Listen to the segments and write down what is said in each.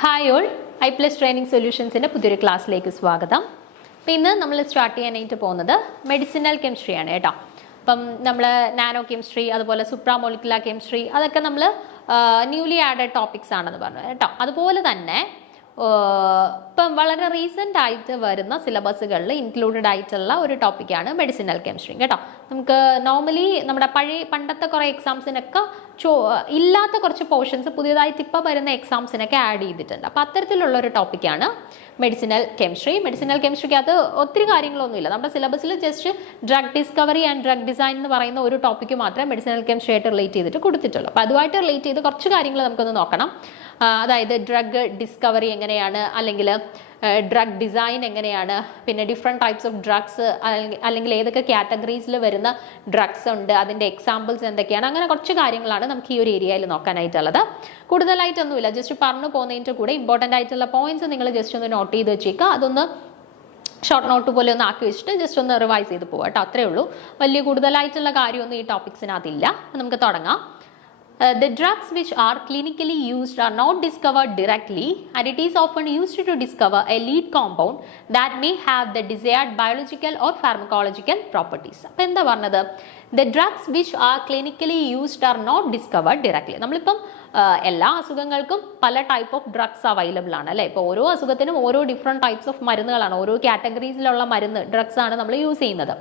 Hi all, I+ training സൊല്യൂഷൻസിൻ്റെ പുതിയൊരു ക്ലാസ്സിലേക്ക് സ്വാഗതം. അപ്പോൾ ഇന്ന് നമ്മൾ സ്റ്റാർട്ട് ചെയ്യാനായിട്ട് പോകുന്നത് മെഡിസിനൽ കെമിസ്ട്രിയാണ് കേട്ടോ. അപ്പം നമ്മൾ നാനോ കെമിസ്ട്രി, അതുപോലെ സുപ്രാമോളിക്കുലർ കെമിസ്ട്രി, അതൊക്കെ നമ്മൾ ന്യൂലി ആഡഡ് ടോപ്പിക്സ് ആണെന്ന് പറഞ്ഞു കേട്ടോ. അതുപോലെ തന്നെ ഇപ്പം വളരെ റീസെൻ്റ് ആയിട്ട് വരുന്ന സിലബസുകളിൽ ഇൻക്ലൂഡഡ് ആയിട്ടുള്ള ഒരു ടോപ്പിക്കാണ് മെഡിസിനൽ കെമിസ്ട്രി കേട്ടോ. നമുക്ക് നോർമലി നമ്മുടെ പണ്ടത്തെ കുറേ എക്സാംസിനൊക്കെ ഇല്ലാത്ത കുറച്ച് പോർഷൻസ് പുതിയതായിട്ട് ഇപ്പോൾ വരുന്ന എക്സാംസിനൊക്കെ ആഡ് ചെയ്തിട്ടുണ്ട്. അപ്പോൾ അത്തരത്തിലുള്ള ഒരു ടോപ്പിക്കാണ് മെഡിസിനൽ കെമിസ്ട്രി. മെഡിസിനൽ കെമിസ്ട്രിക്ക് അത് ഒത്തിരി കാര്യങ്ങളൊന്നുമില്ല. നമ്മുടെ സിലബസിൽ just drug discovery and drug design എന്ന് പറയുന്ന ഒരു ടോപ്പിക്ക് മാത്രമേ മെഡിസിനൽ കെമിസ്ട്രി ആയിട്ട് റിലേറ്റ് ചെയ്തിട്ട് കൊടുത്തിട്ടുള്ളൂ. അപ്പോൾ അതുമായിട്ട് റിലേറ്റ് ചെയ്ത് കുറച്ച് കാര്യങ്ങൾ നമുക്കൊന്ന് നോക്കണം. അതായത് ഡ്രഗ് ഡിസ്കവറി എങ്ങനെയാണ്, അല്ലെങ്കിൽ ഡ്രഗ് ഡിസൈൻ എങ്ങനെയാണ്, പിന്നെ ഡിഫറെൻറ്റ് ടൈപ്സ് ഓഫ് ഡ്രഗ്സ് അല്ലെങ്കിൽ ഏതൊക്കെ കാറ്റഗറീസിൽ വരുന്ന ഡ്രഗ്സ് ഉണ്ട്, അതിൻ്റെ എക്സാമ്പിൾസ് എന്തൊക്കെയാണ്, അങ്ങനെ കുറച്ച് കാര്യങ്ങളാണ് നമുക്ക് ഈ ഒരു ഏരിയയിൽ നോക്കാനായിട്ടുള്ളത്. കൂടുതലായിട്ടൊന്നുമില്ല, ജസ്റ്റ് പറഞ്ഞു പോകുന്നതിൻ്റെ കൂടെ ഇമ്പോർട്ടൻ്റ് ആയിട്ടുള്ള പോയിന്റ്സ് നിങ്ങൾ ജസ്റ്റ് ഒന്ന് നോട്ട് ചെയ്ത് വെച്ചേക്കുക. അതൊന്ന് ഷോർട്ട് നോട്ട് പോലെ ഒന്ന് ആക്കി വെച്ചിട്ട് ജസ്റ്റ് ഒന്ന് റിവൈസ് ചെയ്ത് പോകാം കേട്ടോ. അത്രേ ഉള്ളൂ. വലിയ കൂടുതലായിട്ടുള്ള കാര്യമൊന്നും ഈ ടോപ്പിക്സിനകത്തില്ല. നമുക്ക് തുടങ്ങാം. The drugs which are clinically used are not discovered directly, and it is often used to discover a lead compound that may have the desired biological or pharmacological properties. അപ്പോൾ എന്താ പറഞ്ഞത്? The drugs which are clinically used are not discovered directly. നമ്മളിപ്പം എല്ലാ അസുഖങ്ങൾക്കും പല type of drugs available ആണ് അല്ലേ. ഇപ്പോൾ ഓരോ അസുഖത്തിനും ഓരോ ഡിഫറെൻറ്റ് ടൈപ്സ് ഓഫ് മരുന്നുകളാണ്, ഓരോ കാറ്റഗറീസിലുള്ള ഡ്രഗ്സ് ആണ് നമ്മൾ യൂസ് ചെയ്യുന്നത്.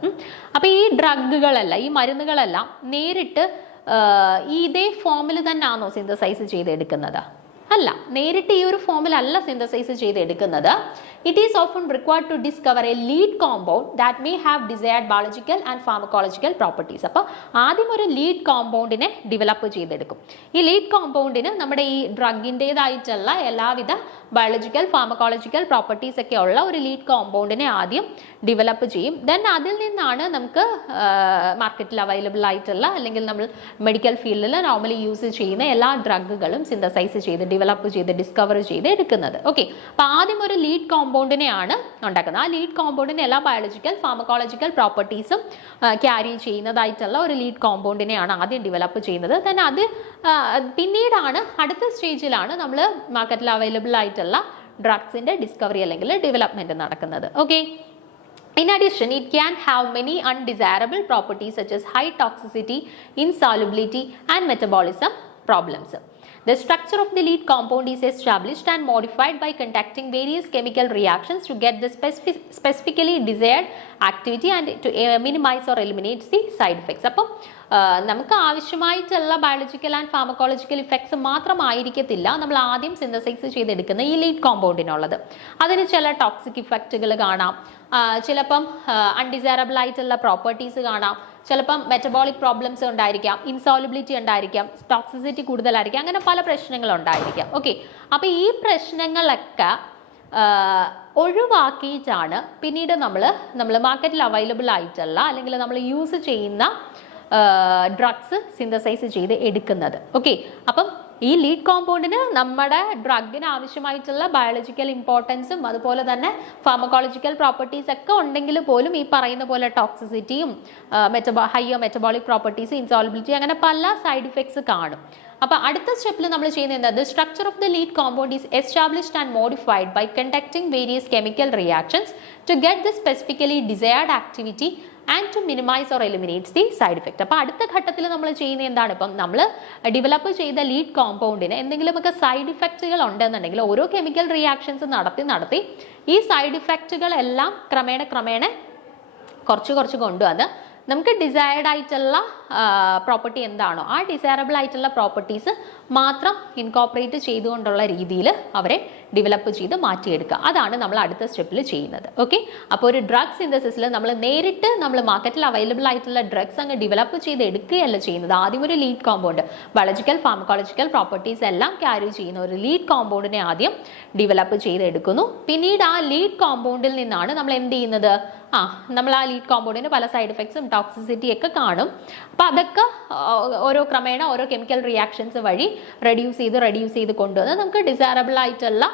അപ്പോൾ ഈ ഡ്രഗുകളെല്ലാം, ഈ മരുന്നുകളെല്ലാം നേരിട്ട് ഇതേ ഫോമിൽ തന്നെയാണോ സിന്തസൈസ് ചെയ്തെടുക്കുന്നത്? അല്ല, നേരിട്ട് ഈ ഒരു ഫോമിലല്ല സിന്തസൈസ് ചെയ്തെടുക്കുന്നത്. It is often required to discover a lead compound that may have desired biological and pharmacological properties. അപ്പോൾ ആദ്യം ഒരു ലീഡ് കോമ്പൗണ്ടിനെ ഡെവലപ്പ് ചെയ്തെടുക്കും. ഈ ലീഡ് കോമ്പൗണ്ടിന് നമ്മുടെ ഈ ഡ്രഗിൻ്റെതായിട്ടുള്ള എല്ലാവിധ ബയോളജിക്കൽ ഫാർമക്കോളജിക്കൽ പ്രോപ്പർട്ടീസ് ഒക്കെ ഉള്ള ഒരു ലീഡ് കോമ്പൗണ്ടിനെ ആദ്യം ഡെവലപ്പ് ചെയ്യും. ദെൻ അതിൽ നിന്നാണ് നമുക്ക് മാർക്കറ്റിൽ അവൈലബിൾ ആയിട്ടുള്ള, അല്ലെങ്കിൽ നമ്മൾ മെഡിക്കൽ ഫീൽഡിൽ നോർമലി യൂസ് ചെയ്യുന്ന എല്ലാ ഡ്രഗുകളും സിന്തസൈസ് ചെയ്ത് ഡെവലപ്പ് ചെയ്ത് ഡിസ്കവർ ചെയ്ത് എടുക്കുന്നത്. ഓക്കെ, അപ്പോൾ ആദ്യം ഒരു ലീഡ് കോമ്പൗണ്ടിനെയാണ് ഉണ്ടാക്കുന്നത്. ആ ലീഡ് കോമ്പൗണ്ടിന് എല്ലാ ബയോളജിക്കൽ ഫാർമക്കോളജിക്കൽ പ്രോപ്പർട്ടീസും ക്യാരി ചെയ്യുന്നതായിട്ടുള്ള ഒരു ലീഡ് കോമ്പൗണ്ടിനെയാണ് ആദ്യം ഡെവലപ്പ് ചെയ്യുന്നത്. ദെൻ അത് പിന്നീടാണ് അടുത്ത സ്റ്റേജിലാണ് നമ്മൾ മാർക്കറ്റിൽ അവൈലബിൾ ആയിട്ടുള്ള ഡ്രഗ്സിൻ്റെ ഡിസ്കവറി അല്ലെങ്കിൽ ഡെവലപ്മെൻറ്റ് നടക്കുന്നത്. Okay, in addition, it can have many undesirable properties such as high toxicity, insolubility and metabolism problems. The structure of the lead compound is established and modified by conducting various chemical reactions to get the specifically desired activity and to minimize or eliminate the side effects. അപ്പം നമുക്ക് ആവശ്യമായിട്ടുള്ള biological and pharmacological effects മാത്രമായിരിക്കത്തില്ല നമ്മൾ ആദ്യം synthesise ചെയ്തെടുക്കുന്ന ഈ lead കോമ്പൗണ്ടിനുള്ളത്. അതിന് ചില toxic ഇഫക്റ്റുകൾ കാണാം, ചിലപ്പം അൺഡിസൈറബിൾ ആയിട്ടുള്ള പ്രോപ്പർട്ടീസ് കാണാം, ചിലപ്പം മെറ്റബോളിക് പ്രോബ്ലംസ് ഉണ്ടായിരിക്കാം, ഇൻസോളിബിലിറ്റി ഉണ്ടായിരിക്കാം, ടോക്സിസിറ്റി കൂടുതലായിരിക്കാം, അങ്ങനെ പല പ്രശ്നങ്ങളും ഉണ്ടായിരിക്കാം. ഓക്കെ, അപ്പോൾ ഈ പ്രശ്നങ്ങളൊക്കെ ഒഴിവാക്കിയിട്ടാണ് പിന്നീട് നമ്മൾ മാർക്കറ്റിൽ അവൈലബിൾ ആയിട്ടുള്ള അല്ലെങ്കിൽ നമ്മൾ യൂസ് ചെയ്യുന്ന ഡ്രഗ്സ് സിന്തസൈസ് ചെയ്ത് എടുക്കുന്നത്. ഓക്കെ, അപ്പം ഈ ലീഡ് കോമ്പൗണ്ടിന് നമ്മുടെ ഡ്രഗിന് ആവശ്യമായിട്ടുള്ള ബയോളജിക്കൽ ഇമ്പോർട്ടൻസും അതുപോലെ തന്നെ ഫാർമക്കോളജിക്കൽ പ്രോപ്പർട്ടീസ് ഒക്കെ ഉണ്ടെങ്കിൽ പോലും ഈ പറയുന്ന പോലെ ടോക്സിസിറ്റിയും ഹൈയോ മെറ്റബോളിക് പ്രോപ്പർട്ടീസ്, ഇൻസോളിബിലിറ്റി, അങ്ങനെ പല സൈഡ് ഇഫക്ട്സ് കാണും. അപ്പോൾ അടുത്ത സ്റ്റെപ്പിൽ നമ്മൾ ചെയ്യുന്നത് എന്താ? The structure of the lead compound is established and modified by conducting various chemical reactions to get the specifically desired activity and to minimize or eliminates the side effect. അപ്പോൾ അടുത്ത ഘട്ടത്തിൽ നമ്മൾ ചെയ്യുന്നത് എന്താണ്? ഇപ്പം നമ്മൾ ഡെവലപ്പ് ചെയ്ത ലീഡ് കോമ്പൗണ്ടിന് എന്തെങ്കിലുമൊക്കെ സൈഡ് ഇഫക്റ്റുകൾ ഉണ്ടെന്നുണ്ടെങ്കിൽ ഓരോ കെമിക്കൽ റിയാക്ഷൻസ് നടത്തി ഈ സൈഡ് ഇഫക്റ്റുകളെല്ലാം ക്രമേണ കുറച്ച് കൊണ്ടുവന്ന് നമുക്ക് ഡിസയർഡ് ആയിട്ടുള്ള പ്രോപ്പർട്ടി എന്താണോ ആ ഡിസയറബിൾ ആയിട്ടുള്ള പ്രോപ്പർട്ടീസ് മാത്രം ഇൻകോപ്പറേറ്റ് ചെയ്തുകൊണ്ടുള്ള രീതിയിൽ അവരെ ഡെവലപ്പ് ചെയ്ത് മാറ്റിയെടുക്കുക. അതാണ് നമ്മൾ അടുത്ത സ്റ്റെപ്പിൽ ചെയ്യുന്നത്. ഓക്കെ, അപ്പോൾ ഒരു ഡ്രഗ് സിന്തസിസിൽ നമ്മൾ നേരിട്ട് മാർക്കറ്റിൽ അവൈലബിൾ ആയിട്ടുള്ള ഡ്രഗ്സ് അങ്ങ് ഡെവലപ്പ് ചെയ്ത് എടുക്കുകയല്ല ചെയ്യുന്നത്. ആദ്യം ഒരു lead compound, biological pharmacological properties എല്ലാം ക്യാരി ചെയ്യുന്ന ഒരു ലീഡ് കോമ്പൗണ്ടിനെ ആദ്യം ഡെവലപ്പ് ചെയ്തെടുക്കുന്നു. പിന്നീട് ആ ലീഡ് കോമ്പൗണ്ടിൽ നിന്നാണ് നമ്മൾ എന്ത് ചെയ്യുന്നത്? നമ്മൾ ആ ലീഡ് കോമ്പൗണ്ടിന് പല സൈഡ് എഫക്ട്സും ടോക്സിസിറ്റി ഒക്കെ കാണും. അപ്പോൾ അതൊക്കെ ക്രമേണ ഓരോ കെമിക്കൽ റിയാക്ഷൻസ് വഴി റെഡ്യൂസ് ചെയ്ത് കൊണ്ടുവന്ന് നമുക്ക് ഡിസൈറബിൾ ആയിട്ടുള്ള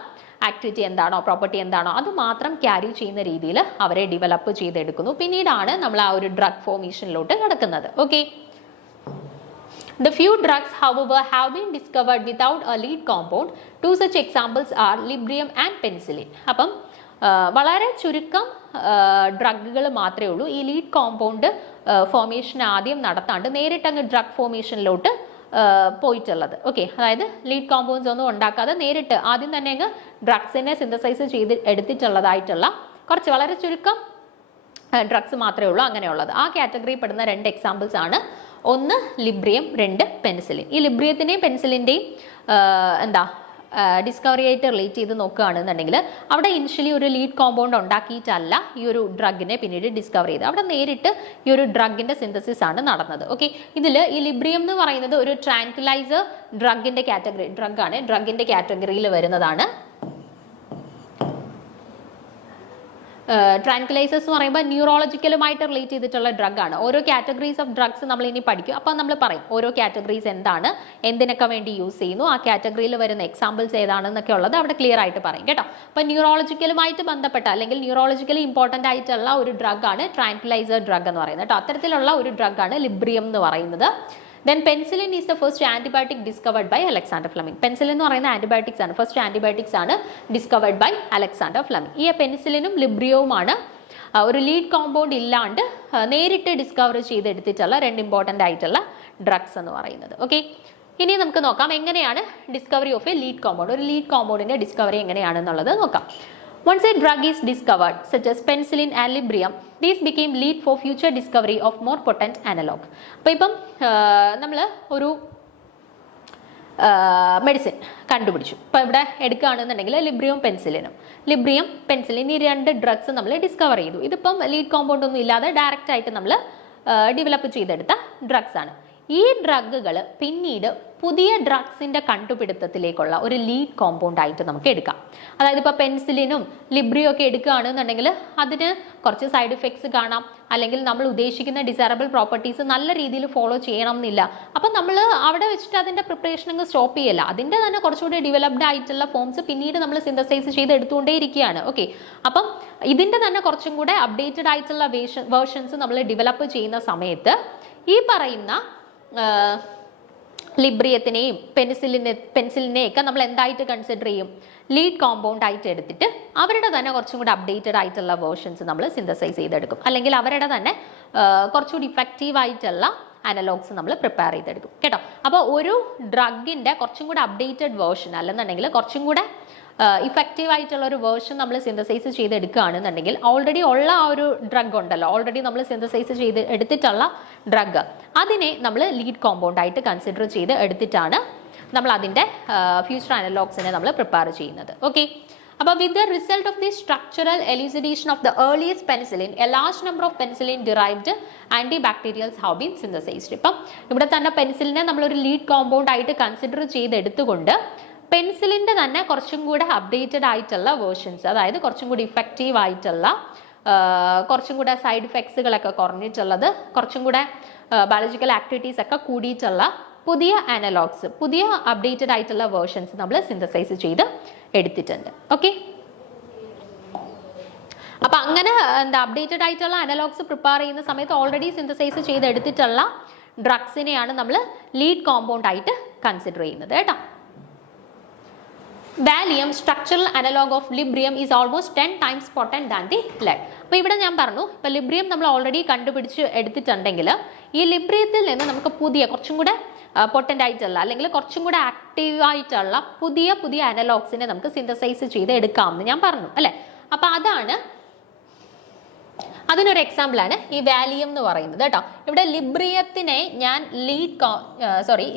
ആക്ടിവിറ്റി എന്താണോ, പ്രോപ്പർട്ടി എന്താണോ അത് മാത്രം ക്യാരി ചെയ്യുന്ന രീതിയിൽ അവരെ ഡെവലപ്പ് ചെയ്തെടുക്കുന്നു. പിന്നീടാണ് നമ്മൾ ആ ഒരു ഡ്രഗ് ഫോർമേഷനിലോട്ട് കിടക്കുന്നത്. Okay, The few drugs, however, have been discovered without a lead compound. Two such examples are Librium and penicillin. അപ്പം വളരെ ചുരുക്കം ഡ്രഗുകൾ മാത്രമേ ഉള്ളൂ ഈ ലീഡ് കോമ്പൗണ്ട് ഫോർമേഷൻ ആദ്യം നടത്താണ്ട് നേരിട്ട് അങ്ങ് ഡ്രഗ് ഫോർമേഷനിലോട്ട് പോയിട്ടുള്ളത്. ഓക്കെ, അതായത് ലീഡ് കോമ്പൗണ്ട്സ് ഒന്നും ഉണ്ടാക്കാതെ നേരിട്ട് ആദ്യം തന്നെ അങ്ങ് ഡ്രഗ്സിനെ സിന്തസൈസ് ചെയ്ത് എടുത്തിട്ടുള്ളതായിട്ടുള്ള കുറച്ച് വളരെ ചുരുക്കം ഡ്രഗ്സ് മാത്രമേ ഉള്ളൂ അങ്ങനെയുള്ളത്. ആ കാറ്റഗറി പെടുന്ന 2 എക്സാമ്പിൾസ് ആണ്, ഒന്ന് ലിബ്രിയം, 2 പെൻസിലിൻ. ഈ ലിബ്രിയത്തിൻ്റെയും പെൻസിലിൻ്റെയും ഡിസ്കവറി ആയിട്ട് റിലേറ്റ് ചെയ്ത് നോക്കുകയാണെന്നുണ്ടെങ്കിൽ അവിടെ ഇനിഷ്യലി ഒരു ലീഡ് കോമ്പൗണ്ട് ഉണ്ടാക്കിയിട്ടല്ല ഈ ഒരു ഡ്രഗിനെ പിന്നീട് ഡിസ്കവർ ചെയ്ത്, അവിടെ നേരിട്ട് ഈ ഒരു ഡ്രഗിന്റെ സിന്തസിസ് ആണ് നടന്നത്. ഓക്കെ, ഇതിൽ ഈ ലിബ്രിയം എന്ന് പറയുന്നത് ഒരു ട്രാൻക്വിലൈസർ ഡ്രഗിന്റെ കാറ്റഗറിയിൽ വരുന്നതാണ്. ട്രാൻക്വിലൈസേഴ്സ് എന്ന് പറയുമ്പോൾ ന്യൂറോളജിക്കലുമായിട്ട് റിലേറ്റ് ചെയ്തിട്ടുള്ള ഡ്രഗാണ്. ഓരോ കാറ്റഗറീസ് ഓഫ് ഡ്രഗ്സ് നമ്മൾ ഇനി പഠിക്കും. അപ്പോൾ നമ്മൾ പറയും ഓരോ കാറ്റഗറീസ് എന്താണ്, എന്തിനൊക്കെ വേണ്ടി യൂസ് ചെയ്യുന്നു, ആ കാറ്റഗറിയിൽ വരുന്ന എക്സാമ്പിൾസ് ഏതാണെന്നൊക്കെ ഉള്ളത് അവിടെ ക്ലിയർ ആയിട്ട് പറയും കേട്ടോ. അപ്പോൾ ന്യൂറോളജിക്കലുമായിട്ട് ബന്ധപ്പെട്ട അല്ലെങ്കിൽ ന്യൂറോളജിക്കലി ഇമ്പോർട്ടൻ്റ് ആയിട്ടുള്ള ഒരു ഡ്രഗാണ് ട്രാൻക്വിലൈസർ ഡ്രഗ് എന്ന് പറയുന്നത് കേട്ടോ. അത്തരത്തിലുള്ള ഒരു ഡ്രഗാണ് ലിബ്രിയം എന്ന് പറയുന്നത്. Then penicillin is the first antibiotic discovered by Alexander Fleming. Penicillin എന്ന് പറയുന്ന ആന്റിബയോട്ടിക്സ് ആണ്, ഫസ്റ്റ് ആന്റിബയോട്ടിക്സ് ആണ് ഡിസ്കവർഡ് ബൈ അലക്സാണ്ടർ ഫ്ലെമിംഗ്. ഈ പെനിസിലിനും ലിബ്രിയവുമാണ് ഒരു ലീഡ് കോമ്പൗണ്ട് ഇല്ലാണ്ട് നേരിട്ട് ഡിസ്കവർ ചെയ്തെടുത്തിട്ടുള്ള 2 ഇമ്പോർട്ടൻ്റ് ആയിട്ടുള്ള ഡ്രഗ്സ് എന്ന് പറയുന്നത്. ഓക്കെ, ഇനി നമുക്ക് നോക്കാം എങ്ങനെയാണ് discovery of A lead compound, ഒരു ലീഡ് കോമ്പൗണ്ടിന്റെ ഡിസ്കവറി എങ്ങനെയാണെന്നുള്ളത് നോക്കാം. Once a drug is discovered, such as penicillin and librium, these became lead for future discovery of more potent analog. അപ്പോൾ ഇപ്പം നമ്മൾ ഒരു മെഡിസിൻ കണ്ടുപിടിച്ചു. ഇപ്പോൾ ഇവിടെ എടുക്കുകയാണെന്നുണ്ടെങ്കിൽ ലിബ്രിയം പെൻസിലിൻ ഈ 2 ഡ്രഗ്സ് നമ്മൾ ഡിസ്കവർ ചെയ്തു. ഇതിപ്പം ലീഡ് കോമ്പൗണ്ട് ഒന്നും ഇല്ലാതെ ഡയറക്റ്റ് ആയിട്ട് നമ്മൾ ഡെവലപ്പ് ചെയ്തെടുത്ത ഡ്രഗ്സ് ആണ്. ഈ ഡ്രഗുകൾ പിന്നീട് പുതിയ ഡ്രഗ്സിന്റെ കണ്ടുപിടുത്തത്തിലേക്കുള്ള ഒരു ലീഡ് കോമ്പൗണ്ട് ആയിട്ട് നമുക്ക് എടുക്കാം. അതായത് ഇപ്പോൾ പെൻസിലിനും ലിബ്രിയും ഒക്കെ എടുക്കുകയാണെന്നുണ്ടെങ്കിൽ അതിന് കുറച്ച് സൈഡ് ഇഫക്ട്സ് കാണാം, അല്ലെങ്കിൽ നമ്മൾ ഉദ്ദേശിക്കുന്ന ഡിസൈറബിൾ പ്രോപ്പർട്ടീസ് നല്ല രീതിയിൽ ഫോളോ ചെയ്യണം എന്നില്ല. അപ്പം നമ്മൾ അവിടെ വെച്ചിട്ട് അതിൻ്റെ പ്രിപ്പറേഷൻ അങ്ങ് സ്റ്റോപ്പ് ചെയ്യല്ല, അതിൻ്റെ തന്നെ കുറച്ചുകൂടി ഡെവലപ്ഡ് ആയിട്ടുള്ള ഫോംസ് പിന്നീട് നമ്മൾ സിന്തസൈസ് ചെയ്ത് എടുത്തുകൊണ്ടേ ഇരിക്കുകയാണ്. ഓക്കെ, അപ്പം ഇതിൻ്റെ തന്നെ കുറച്ചും കൂടെ അപ്ഡേറ്റഡ് ആയിട്ടുള്ള വേർഷൻസ് നമ്മൾ ഡെവലപ്പ് ചെയ്യുന്ന സമയത്ത് ഈ പറയുന്ന ലിബ്രിയത്തിനെയും പെൻസിലിനെയൊക്കെ നമ്മൾ എന്തായിട്ട് കൺസിഡർ ചെയ്യും, ലീഡ് കോമ്പൗണ്ട് ആയിട്ട് എടുത്തിട്ട് അവരുടെ തന്നെ കുറച്ചും കൂടി അപ്ഡേറ്റഡ് ആയിട്ടുള്ള വേർഷൻസ് നമ്മൾ സിന്തസൈസ് ചെയ്തെടുക്കും, അല്ലെങ്കിൽ അവരുടെ തന്നെ കുറച്ചുകൂടി ഇഫക്റ്റീവ് ആയിട്ടുള്ള അനലോഗ്സ് നമ്മൾ പ്രിപ്പയർ ചെയ്തെടുക്കും കേട്ടോ. അപ്പോൾ ഒരു ഡ്രഗിൻ്റെ കുറച്ചും കൂടെ അപ്ഡേറ്റഡ് വേർഷൻ അല്ലെന്നുണ്ടെങ്കിൽ കുറച്ചും കൂടെ ഇഫക്റ്റീവ് ആയിട്ടുള്ള ഒരു വേർഷൻ നമ്മൾ സിന്തസൈസ് ചെയ്തെടുക്കുകയാണെന്നുണ്ടെങ്കിൽ ഓൾറെഡി ഉള്ള ആ ഒരു ഡ്രഗ് ഉണ്ടല്ലോ, ഓൾറെഡി നമ്മൾ സിന്തസൈസ് ചെയ്ത് എടുത്തിട്ടുള്ള ഡ്രഗ്, അതിനെ നമ്മൾ ലീഡ് കോമ്പൗണ്ട് ആയിട്ട് കൺസിഡർ ചെയ്ത് എടുത്തിട്ടാണ് നമ്മൾ അതിൻ്റെ ഫ്യൂച്ചർ അനലോഗ്സിനെ നമ്മൾ പ്രിപ്പയർ ചെയ്യുന്നത്. ഓക്കെ, അപ്പോൾ with the result of the structural elucidation of the earliest penicillin a large number of penicillin derived antibacterials have been synthesised. ഇപ്പം ഇവിടെ തന്നെ പെനിസിലിനെ നമ്മളൊരു ലീഡ് കോമ്പൗണ്ട് ആയിട്ട് കൺസിഡർ ചെയ്തെടുത്തുകൊണ്ട് പെൻസിലിൻ്റെ തന്നെ കുറച്ചും കൂടെ അപ്ഡേറ്റഡ് ആയിട്ടുള്ള വേർഷൻസ്, അതായത് കുറച്ചും കൂടി ഇഫക്റ്റീവ് ആയിട്ടുള്ള, കുറച്ചും കൂടെ സൈഡ് ഇഫക്ട്സുകളൊക്കെ കുറഞ്ഞിട്ടുള്ളത്, കുറച്ചും കൂടെ ബയോളജിക്കൽ ആക്ടിവിറ്റീസ് ഒക്കെ കൂടിയിട്ടുള്ള പുതിയ അനലോഗ്സ്, പുതിയ അപ്ഡേറ്റഡ് ആയിട്ടുള്ള വേർഷൻസ് നമ്മൾ സിന്തസൈസ് ചെയ്ത് എടുത്തിട്ടുണ്ട്. ഓക്കെ, അപ്പം അങ്ങനെ അപ്ഡേറ്റഡ് ആയിട്ടുള്ള അനലോഗ്സ് പ്രിപ്പയർ ചെയ്യുന്ന സമയത്ത് ഓൾറെഡി സിന്തസൈസ് ചെയ്ത് എടുത്തിട്ടുള്ള ഡ്രഗ്സിനെയാണ് നമ്മൾ ലീഡ് കോമ്പൗണ്ട് ആയിട്ട് കൺസിഡർ ചെയ്യുന്നത് കേട്ടോ. Valium structural analogue of Librium is almost 10 times potent than the lead. അപ്പോൾ ഇവിടെ ഞാൻ പറഞ്ഞു, ഇപ്പോൾ ലിബ്രിയം നമ്മൾ ഓൾറെഡി കണ്ടുപിടിച്ച് എടുത്തിട്ടുണ്ടെങ്കിൽ ഈ ലിബ്രിയത്തിൽ നിന്ന് നമുക്ക് പുതിയ കുറച്ചും കൂടെ പൊട്ടൻ്റ് ആയിട്ടുള്ള അല്ലെങ്കിൽ കുറച്ചും കൂടെ ആക്റ്റീവ് ആയിട്ടുള്ള പുതിയ അനലോഗ്സിനെ നമുക്ക് സിന്തസൈസ് ചെയ്ത് എടുക്കാമെന്ന് ഞാൻ പറഞ്ഞു അല്ലേ. അപ്പോൾ അതിനൊരു എക്സാമ്പിളാണ് ഈ വാലിയം എന്ന് പറയുന്നത് കേട്ടോ. ഇവിടെ ലിബ്രിയത്തിനെ